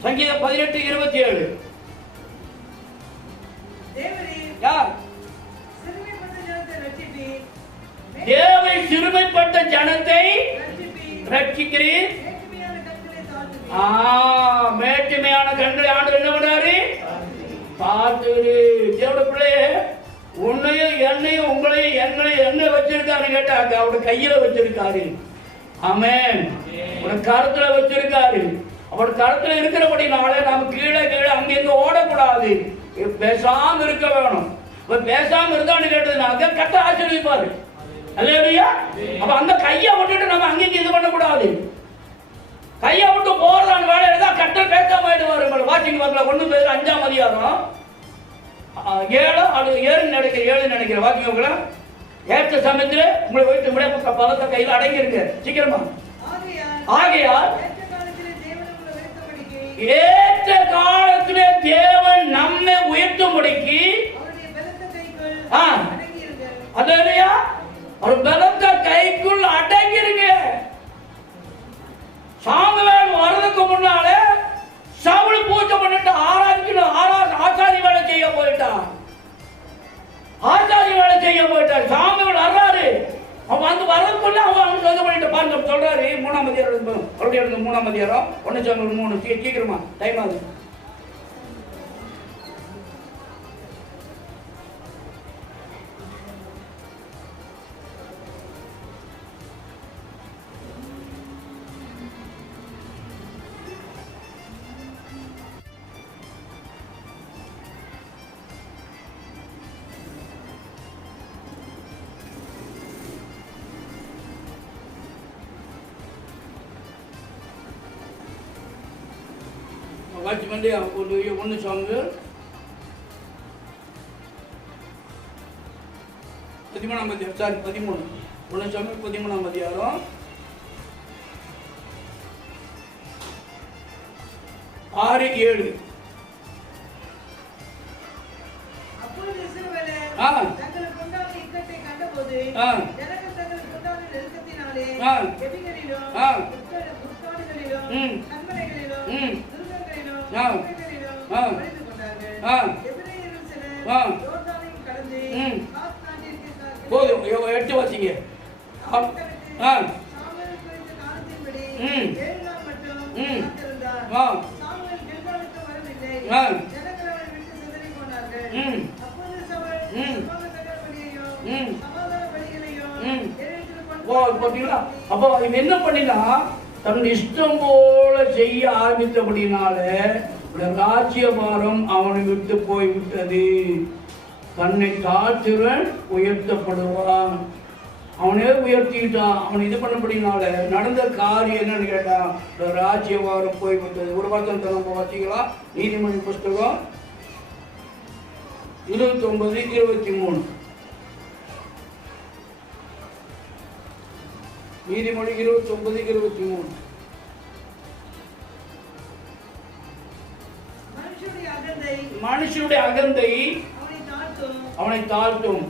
சங்கீதம் 18:27. தேவை சிறுமைப்பட்ட ஜனத்தை ரட்சிக்கிறீர். மேட்டுமையான கண்களை ஆண்டவர் என்ன பண்றாரு? பார்த்துரு. தேவட பிள்ளையே, உன்னையும் என்னையும் உங்களையும் என்ன வச்சிருக்காரு கேட்டாங்க, அவருடைய கையில வச்சிருக்காரு. ஆமென். அவருடைய கருத்துல வச்சிருக்காரு. அவருடைய கருத்துல இருக்கிறபடினாலே நாம கீழே அங்கிருந்து ஓடக்கூடாது, பேசாம இருக்க வேணும். பேசாம இருந்தான்னு கேட்டதுனாக்க கட்ட ஆசீர்வதிப்பாரு. அல்லேலூயா. அப்ப அந்த கையை விட்டுட்டு நம்ம அங்கேயும் இது பண்ணக்கூடாது. கையை விட்டு போறதான வேலை இருந்தா கட்ட பேசாம ஆயிடுவாரு. வாசிங்க பார்க்கலாம். 1 பேர் 5ஆம் அதிகாரம் 7 நினைக்கிற வாக்கியங்கள ஏற்ற சமயத்துல உங்களை வைத்து உடைய பலத்தை கையில் அடங்கிருங்க சீக்கிரமா. ஆகையால் ஏற்ற காலத்திலே தேவன் நம்மை உயர்த்தும்படிக்கு அல்லேலூயா ஒரு பலத்த கைக்குள் அடங்கிருங்க. சாமுவேல் வர்றதுக்கு முன்னாலே சவுல் பூஜை பண்ணிட்டு ஆசாரி வேலை செய்ய போயிட்டான். ஆசாரி வேலை செய்ய போயிட்டான். சாமுவேல் வர்றாரு. அவன் வந்து வரதுக்குள்ள அவன் சொல்ல பண்ணிட்டு பாருங்க சொல்றாரு. 3ஆம் அதிகாரம் மறுபடியும் 3ஆம் அதிகாரம் 1 சாமுவேல் 3 சீக்கிரமா டைம் ஆகுது. வாட்ச்மேன் 1 சாமுவேல் 13ஆம் அதிகாரம், சாரி 13, 1 சாமுவேல் 13ஆம் அதிகாரம் 6, 7. அப்பொழுது இஸ்ரவேலர் ஆ. தங்களுக்கு உண்டான இக்கட்டை கண்டபோது ஆ. ஜனங்கள் தங்களுக்கு உண்டான நெருக்கத்தினாலே ஆ. எபிகளிலும் ஆ. முற்காடுகளிலும் ம். கண்மலைகளிலும் ம். துருகங்களிலும் ஆ. குகைகளிலும் ஆ. ஒளிந்து கொண்டார்கள். ஆ. எபிரெயரில் சிலர் ஆ. யோர்தானையும் கடந்து ம். காத் நாட்டிற்கு போதும், 8 வாசிங்க. அவர்களுக்கு ஆ. சாமுவேல் குறித்த காலத்தின்படி ம். 7 நாள் மட்டும் ம். காத்திருந்தார். ஆ. சாமுவேல் கில்காலுக்கு வரவில்லை. ஆ. ஜனங்கள் அவரை விட்டு சிதறிப் போனார்கள். ம். அப்பொழுது சவுல் ம். சமாதான பலியையும் ம். சமாதான பலிகளையும் ம். நிறைவேற்றிக் கொண்டு ஓ, பார்த்தீங்களா? அப்போ அவன் என்ன பண்ணினா, தன் இஷ்டம் போல செய்ய ஆரம்பித்தபடினால ராஜ்யபாரம் அவனை விட்டு போய்விட்டது. தன்னை தாழ்த்துவன் உயர்த்தப்படுவான். அவனே உயர்த்திட்டான். அவன் இது பண்ணபடினால நடந்த காரியம் என்னன்னு கேட்டான், ராஜ்யபாரம் போய்விட்டது. ஒரு வார்த்தை நம்ம பார்த்தீங்களா? நீதிமொழி புஸ்தகம் 29:23. நீதிமொழி 29:23. மனுஷனுடைய அகந்தை அவனை தாழ்த்தும்.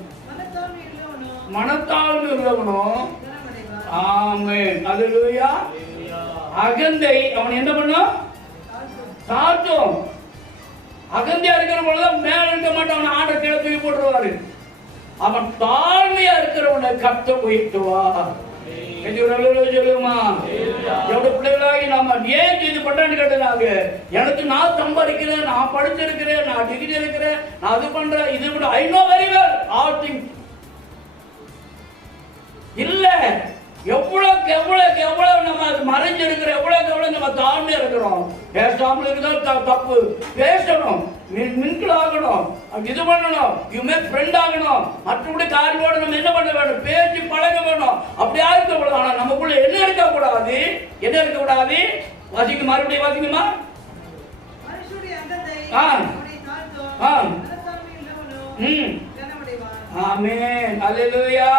மனத்தாழ்மை உள்ளவனோ ஆமென், அல்லேலூயா. அகந்தை அவன் என்ன பண்ணும்? தாழ்த்தும். அகந்தையா இருக்கிற பொழுது மேல இருக்க மாட்டான், அவன் ஆர்டர் கீழே தூக்கி போட்டுருவாரு. அவன் தாழ்மையா இருக்கிறவனை கர்த்தர் உயர்த்துவார். சொல்லுமா? எவ்வளவு பிள்ளைகளாகி நாம ஏன் இது பண்றேன்னு கேட்டாங்க. எனக்கு நான் சம்பாதிக்கிறேன், நான் படிச்சிருக்கிறேன், நான் டிகிரி இருக்கிறேன், நான் அது பண்றேன், இது பண்ண I know very well all thing இல்ல. எவ்வளவுக்கு எவ்வளவு நம்ம மறைஞ்சு இருக்கிற, எவ்வளவு நம்ம தாழ்மையா இருக்கிறோம். பேசாமல் இருந்தால் தப்பு. பேசணும், மின்கிள் ஆகணும், இது பண்ணணும், யூமே ஃப்ரெண்ட் ஆகணும். மற்றபடி காரியோடு நம்ம என்ன பண்ண வேணும்? பேசி பழக வேணும். அப்படியா இருக்கக்கூடாது. ஆனா நமக்குள்ள என்ன இருக்கக்கூடாது? என்ன இருக்கக்கூடாது? வாசிங்க, மறுபடியும் வாசிங்கம்மா. ஆமென், அல்லேலூயா,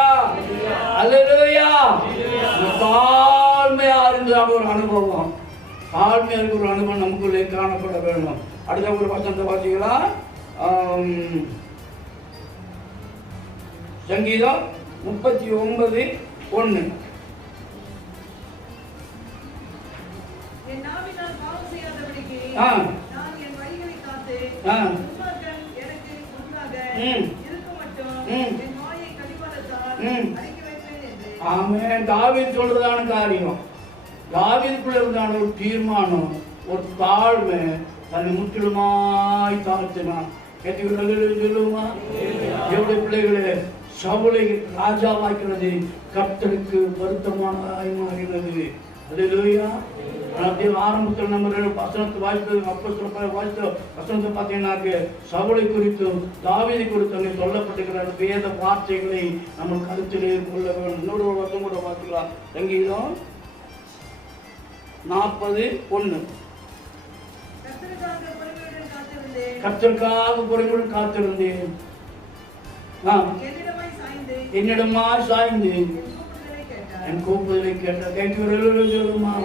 அல்லேலூயா. தாழ்மையா இருந்ததாக ஒரு அனுபவம், தாழ்மையா இருக்கிற ஒரு அனுபவம் நமக்குள்ளே காணப்பட வேண்டும். அடுத்த ஒரு வசனத்தை பார்த்தீங்களா? சங்கீதம் 39:1. ஆமென். தாவீது சொல்றதான காரியம், தாவீதுக்குள்ள இருந்தான ஒரு தீர்மானம், ஒரு தாழ்மை, தன்னை முற்றிலுமாய் தாழ்த்தினான். சொல்லுமா? எவ்வளவு பிள்ளைகளே, சவுலை ராஜாவாக்கிறது கர்த்தருக்கு வருத்தமானதாய் மாறினது. அல்லேலூயா. அப்படியே ஆரம்பத்தில் நம்ம வசனத்தை வாய்ப்பு வசனத்தை பார்த்தீங்கன்னாக்க சவுலை குறித்தும் தாவீதை குறித்தும் சொல்லப்பட்டிருக்கிற வேத வார்த்தைகளை நம்ம கருத்திலே கொள்ள வேண்டும். இன்னொரு வருஷம் கூட பார்த்துக்கலாம். சங்கீதம் 40:1. கர்த்தருக்காக பொறுமையுடன் காத்திருந்தேன், என்னிடமா சாய்ந்து என் கூப்பிடுதலை கேட்கிறமா.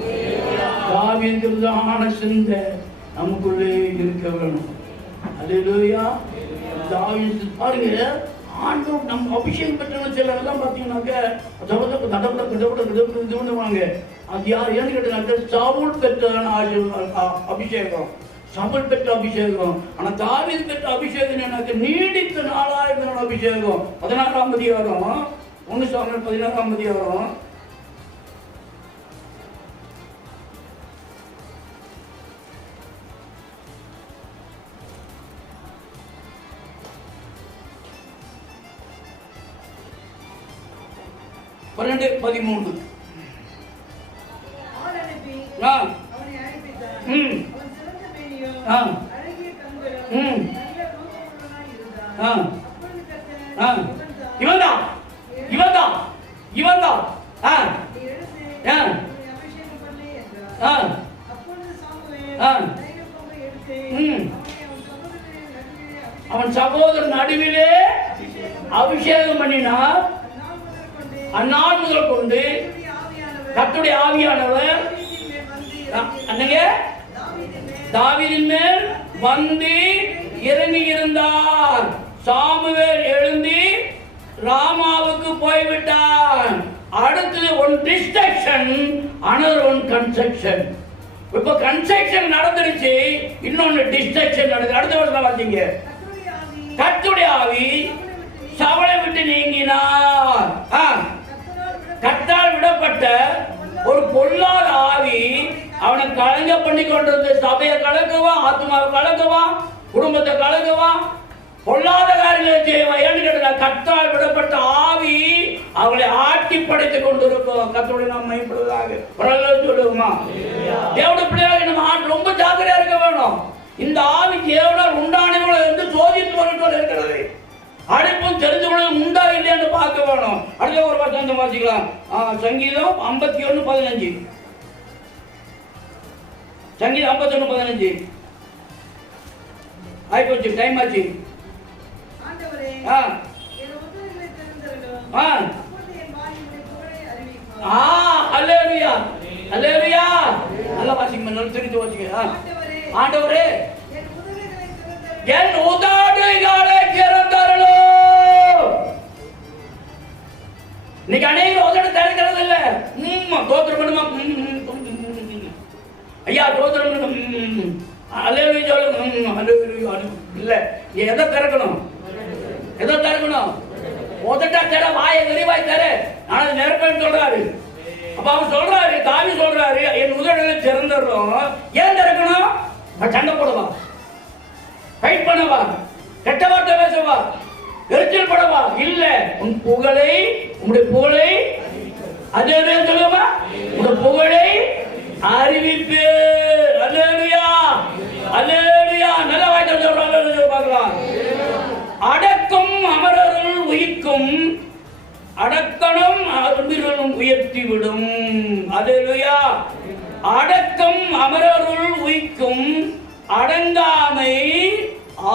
தாவீதுக்கான சிந்தை நமக்குள்ளே இருக்க வேணும். அல்லேலூயா. தாவீது பாருங்க, ஆண்டவர் நம்ம அபிஷேகம் பெற்ற சிலரெல்லாம் பார்த்தீங்கன்னாக்க இது பண்ணுவாங்க. அது யார் ஏன்னு கேட்டாங்க? சவுல் பெற்ற அபிஷேகம், சவுல் பெற்ற அபிஷேகம். ஆனா தாவீது பெற்ற அபிஷேகம் எனக்கு நீடித்த 4000 அபிஷேகம். 16ஆம் அதிகாரம் 1 சாமுவேல் 16ஆம் அதிகாரம் 12:13. அழைத்து ம். அவன் சகோதரரின் நடுவிலே அவன் சகோதரன் நடுவிலே அபிஷேகம் பண்ணினார். அந்நாள் முதல் கொண்டு கர்த்தருடைய ஆவியானவர் அன்னைக்கு தாவீதின் மேல் வந்து இறங்கி இருந்தார். சாமுவேல் எழுந்தி ராமாவுக்கு போய்விட்டான். அடுத்தது one destruction, another one construction. இப்ப கன்ஸ்ட்ரக்ஷன் நடந்துருச்சு, இன்னொன்னு டிஸ்ட்ரக்ஷன் நடக்குது. அடுத்த வருஷம் பார்த்தீங்க, கர்த்தருடைய ஆவி சவுலை விட்டு நீங்கினார். கர்த்தரால் விடப்பட்ட ஒரு பொல்லாத ஆவி அவனை கலங்க பண்ணி கொண்டிருந்த சபையை கலக்குவான், ஆத்மாவை கலக்குவான், குடும்பத்தை கலக்குவான், பொல்லாத காரியங்களை செய்வான். ஏன்னு கேட்டா கர்த்தரால் விடப்பட்ட ஆவி அவளை ஆட்டி படைத்துக் கொண்டிருக்கும். கர்த்தருடைய நாம் மையப்படுவதாக சொல்லுவோமா? தேவனுடைய பிள்ளையாக நம்ம ரொம்ப ஜாக்கிரதையா இருக்க வேணும். இந்த ஆவி தேவனால் உண்டானவங்களை வந்து சோதித்து வரட்டும் இருக்கிறது. அழைப்பும் தெரிந்து கொள்ள உண்டா இல்லையான்னு பார்க்க வேணும். அடுத்த ஒரு வசனம் வாசிக்கலாம். சங்கீதம் 51:15. சங்கீதம் 51:15. ஆயிப்போச்சு, டைம் ஆச்சு. அல்லேலூயா, அல்லேலூயா. நல்லா வாசிங்க, நல்லா தெரிஞ்சு வாசிங்க. ஆண்டவரே என் உதடுகளை திறந்தருளோ. இன்னைக்கு அநேக உதடு திறக்கிறது இல்ல. தோத்திரம் பண்ணுமா? ஐயா தோத்திரம் அல்லேலூயா சொல்லுங்க. அல்லேலூயா இல்ல, எதை திறக்கணும்? எதை திறக்கணும்? உதட்டா தர, வாயை விரிவாய் தர. ஆனா நெருப்பன்னு சொல்றாரு. அப்ப அவர் சொல்றாரு, தாவி சொல்றாரு, என் உதடுகளை திறந்துடுறோம். ஏன் திறக்கணும்? சண்டை போடவா, ஃபைட் பண்ணவா, கெட்ட வார்த்தை பேசவா, எரிச்சல் படவா? இல்ல, உன் புகழை, உங்களுடைய புகழை அதே சொல்லுவா, உங்களுடைய புகழை அறிவிப்பு. அல்லேலூயா, அல்லேலூயா. நல்ல வாய்த்த சொல்றாங்க, பார்க்கலாம். அடக்கும் அமரருள் உயிர்க்கும், அடக்கணும் அரும்பிலும் உயர்த்தி விடும். அல்லேலூயா. அடக்கம் அமரருள் உயிர்க்கும், அடங்காமை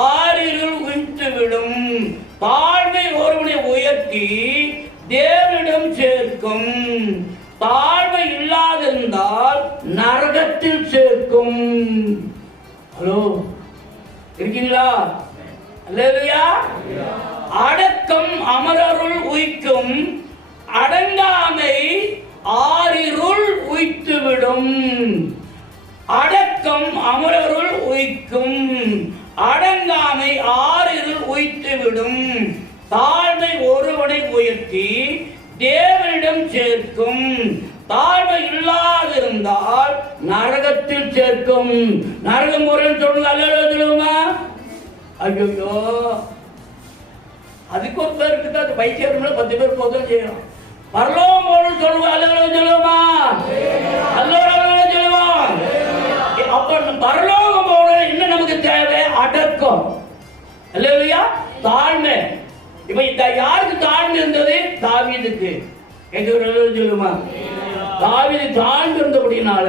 ஆறிருள் உயிர்த்துவிடும். தாழ்மை ஒருவனை உயர்த்தி தேவனிடம் சேர்க்கும். தாழ்மை இல்லாதிருந்தால் நரகத்தில் சேர்க்கும். ஹலோ, இருக்கீங்களா? அல்லேலூயா. அடக்கம் அமரருள் உயிர்க்கும், அடங்காமை ஆறிருள் உயிர்த்துவிடும். அடக்கம் அமரருள் உயிர்க்கும், அடங்காமை ஆறிருள் உயிர்த்துவிடும். தாழ்மை ஒருவனை உயர்த்தி தேவனிடம் சேர்க்கும். தாழ்மை இல்லாதிருந்தால் நரகத்தில் சேர்க்கும். நரகம் முறைன்னு சொல்லுங்க. அல்லேலூயா. ஐயோ, அதுக்கு ஒரு பேர் இருக்கு. அது பைத்தியம் 10 பேர் போதும் செய்யணும். பரலோகம் போகணும்னு சொல்லுவோம். அல்லேலூயா சொல்லுவோமா? அல்லேலூயா சொல்லுவோம். அப்ப பரலோகம் போகணும். இன்னும் நமக்கு தேவை அடக்கம். அல்லேலூயா. தாழ்மை. இப்ப இந்த யாருக்கு தாழ்மை இருந்தது? தாவீதுக்கு. சொல்லுமா? தாவீது தாழ்ந்து இருந்தபடினால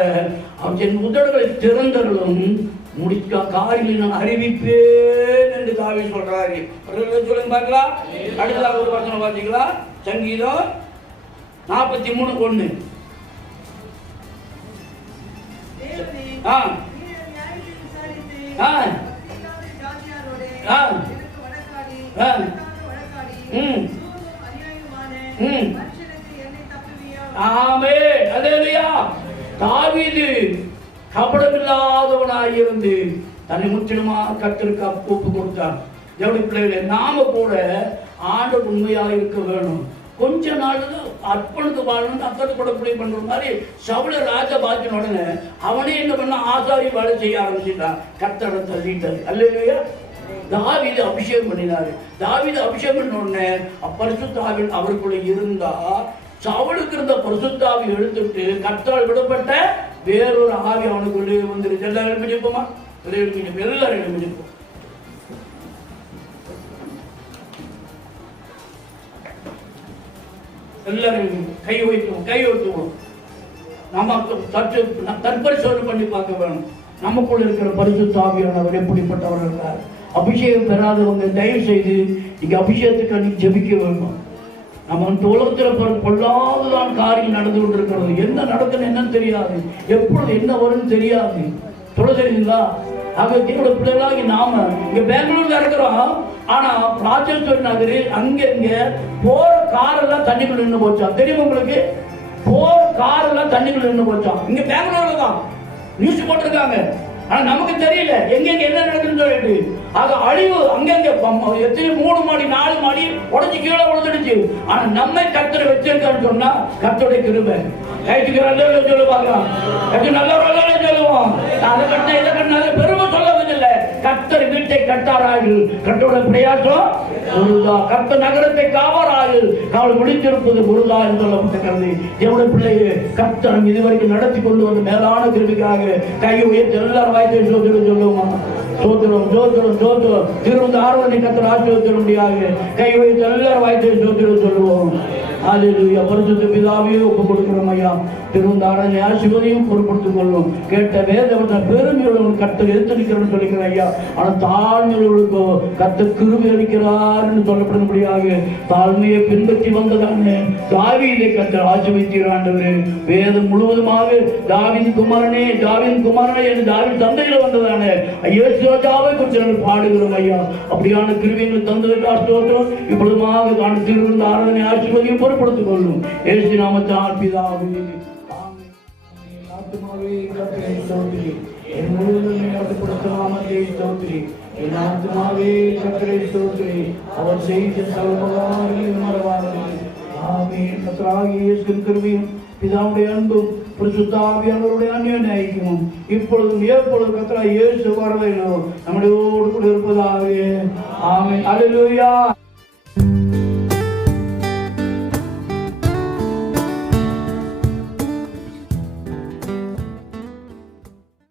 அவன் உதடுகளை திறந்தருளும், முடிக்க காரியங்களை நான் அறிவிப்பேன் என்று தாவீது சொல்றாரு. சொல்லுங்க பார்க்கலாம். அடுத்ததாக ஒரு வசனம் பார்த்தீங்களா? சங்கீதம் 43:1. ஆமென், அல்லேலூயா. தாவீது கபடமில்லாதவனாயிருந்து தன்னை முற்றிலுமாக கர்த்தருக்கு ஒப்பு கொடுத்தான். தேவனுடைய பிள்ளைகளே, நாம கூட ஆண்டவர் உண்மையாக இருக்க வேணும். கொஞ்ச நாள் அர்ப்பணித்து வாழணும். அக்கறை கூட பிள்ளை பண்ற மாதிரி சவுல ராஜா பாத்தின உடனே அவனே என்ன பண்ண, ஆசாரி வேலை செய்ய ஆரம்பிச்சுட்டான். கர்த்தரை தள்ளிட்டாரு. அல்லேலூயா. தாவீது அபிஷேகம் பண்ணினாரு. தாவீது அபிஷேகம் பண்ண உடனே பரிசுத்தாவி அவருக்குள்ள இருந்தா சவுலுக்கு இருந்த பரிசுத்தாவி எடுத்துட்டு கர்த்தரால் விடப்பட்ட வேறொரு ஆவி அவனுக்குள்ளே வந்துருச்சு. எல்லாரும் எழுப்பிப்போமா? எல்லாரும் எழுப்பிப்போம். எல்லாரும் கை வைத்துவோம், கை வைத்துவோம். நம்ம சற்று தற்பரிசோதனை பண்ணி பார்க்க வேணும். நமக்குள்ள இருக்கிற பரிசுத்த ஆவியானவர் எப்படிப்பட்டவர் இருக்கார். அபிஷேகம் பெறாதவங்க தயவு செய்து இங்க அபிஷேகத்துக்கு அன்னைக்கு ஜெபிக்க வேண்டும். நம்ம உலகத்தில் பொல்லாதுதான் காரியம் நடந்து கொண்டிருக்கிறது. என்ன நடக்குன்னு என்னன்னு தெரியாது, எப்பொழுது என்ன வரும்னு தெரியாது. சொல்ல தெரியுங்களா? ஆக தேவனுடைய பிள்ளைகளாகி நாம இங்க பெங்களூர்ல இருக்கிறோம். ஆனா ராஜேஸ்வரி நகர் அங்க போற கார் எல்லாம் தண்ணிக்குள்ள நின்று போச்சான். தெரியும் உங்களுக்கு? போற கார் எல்லாம் தண்ணிக்குள்ள நின்று போச்சான். இங்க பெங்களூர்ல தான் நியூஸ் போட்டிருக்காங்க. ஆனா நமக்கு தெரியல எங்க என்ன நடக்குதுன்னு சொல்லிட்டு. ஆக அழிவு அங்கங்க எத்தனை 3 மாடி 4 மாடி உடஞ்சி கீழே விழுந்துடுச்சு. ஆனா நம்மை கர்த்தரை வச்சிருக்கான்னு சொன்னா கர்த்தருடைய கிருபை. சொல்லுவாங்க நல்ல சொல்லுவோம். அதை கட்டின இதை கட்டின பெருமை சொல்லவில்லை. கர்த்தர் வீட்டை கட்டாரார்கள், கர்த்தருடைய பிரயாசம் முருதா. கர்த்தர் நகரத்தை காவாரார்கள், காவல் முடித்திருப்பது முருதா என்று சொல்லப்பட்டிருக்கிறது. தேவனுடைய பிள்ளையை கர்த்தர் இதுவரைக்கும் நடத்தி கொண்டு வந்த மேலான கிருபைக்காக கை உயர்த்தி எல்லாரும் வாய்த்தை சொல்லுவோமா? சோத்திரம் சோத்திரம் சோத்திரம். திரும்ப ஆர்வனை கர்த்தர் ஆசீர்வதிக்க கை உயர்த்தி எல்லாரும் வாய்த்தை சொல்லுவோம். அல்லேலூயா. பரிசுத்த பிதாவே ஒப்பு கொடுக்கிறோம் ஐயா. திருந்தாரனை ஆசீர்வதியும் பொறுப்படுத்திக் கொள்ளும். கேட்ட வேதவற்ற பெருமையுடன் கர்த்தர் எடுத்திருக்கிறோம் சொல்லிக்கிறேன் ஐயா. ஆனால் தாழ்மையுள்ளவர்களுக்கோ கர்த்தர் கிருபை அளிக்கிறார் என்று சொல்லப்படும்படியாக தாழ்மையை பின்பற்றி வந்ததான தாவீதை கர்த்தர் ஆசீர்வதிக்கிறார் ஆண்டவரே. வேதம் முழுவதுமாக தாவீதின் குமாரனே தாவீதின் குமாரனே என்று தாவீது தந்தையில வந்ததான இயேசு ராஜாவை குறித்து பாடுகிறோம் ஐயா. அப்படியான கிருபைகளை தந்ததற்காக ஸ்தோத்திரம். இப்பொழுதுமாக தான் திருவிழா ஆராதனை ஆசீர்வதியும் பொறுப்படுத்திக் கொள்ளும். இயேசு நாமத்தால் பிதாவே. ஆத்துமாவே கர்த்தரை ஸ்தோத்திரி, என் முழுவதும் கட்டுப்படுத்த நாமத்தை ஸ்தோத்திரி. என் ஆத்துமாவே கர்த்தரை ஸ்தோத்திரி, அவர் செய்த சகலமும் மறவாதே. ஆமென். கர்த்தராகிய இயேசுவின் கிருபையும் பிதாவுடைய அன்பும் பரிசுத்த ஆவியானவருடைய அந்யோன்ய ஐக்கியமும் இப்பொழுதும் எப்பொழுதும் கர்த்தராகிய இயேசு வரவேண்டும் நம்முடைய கூட இருப்பதாக. ஆமென். அல்லேலூயா.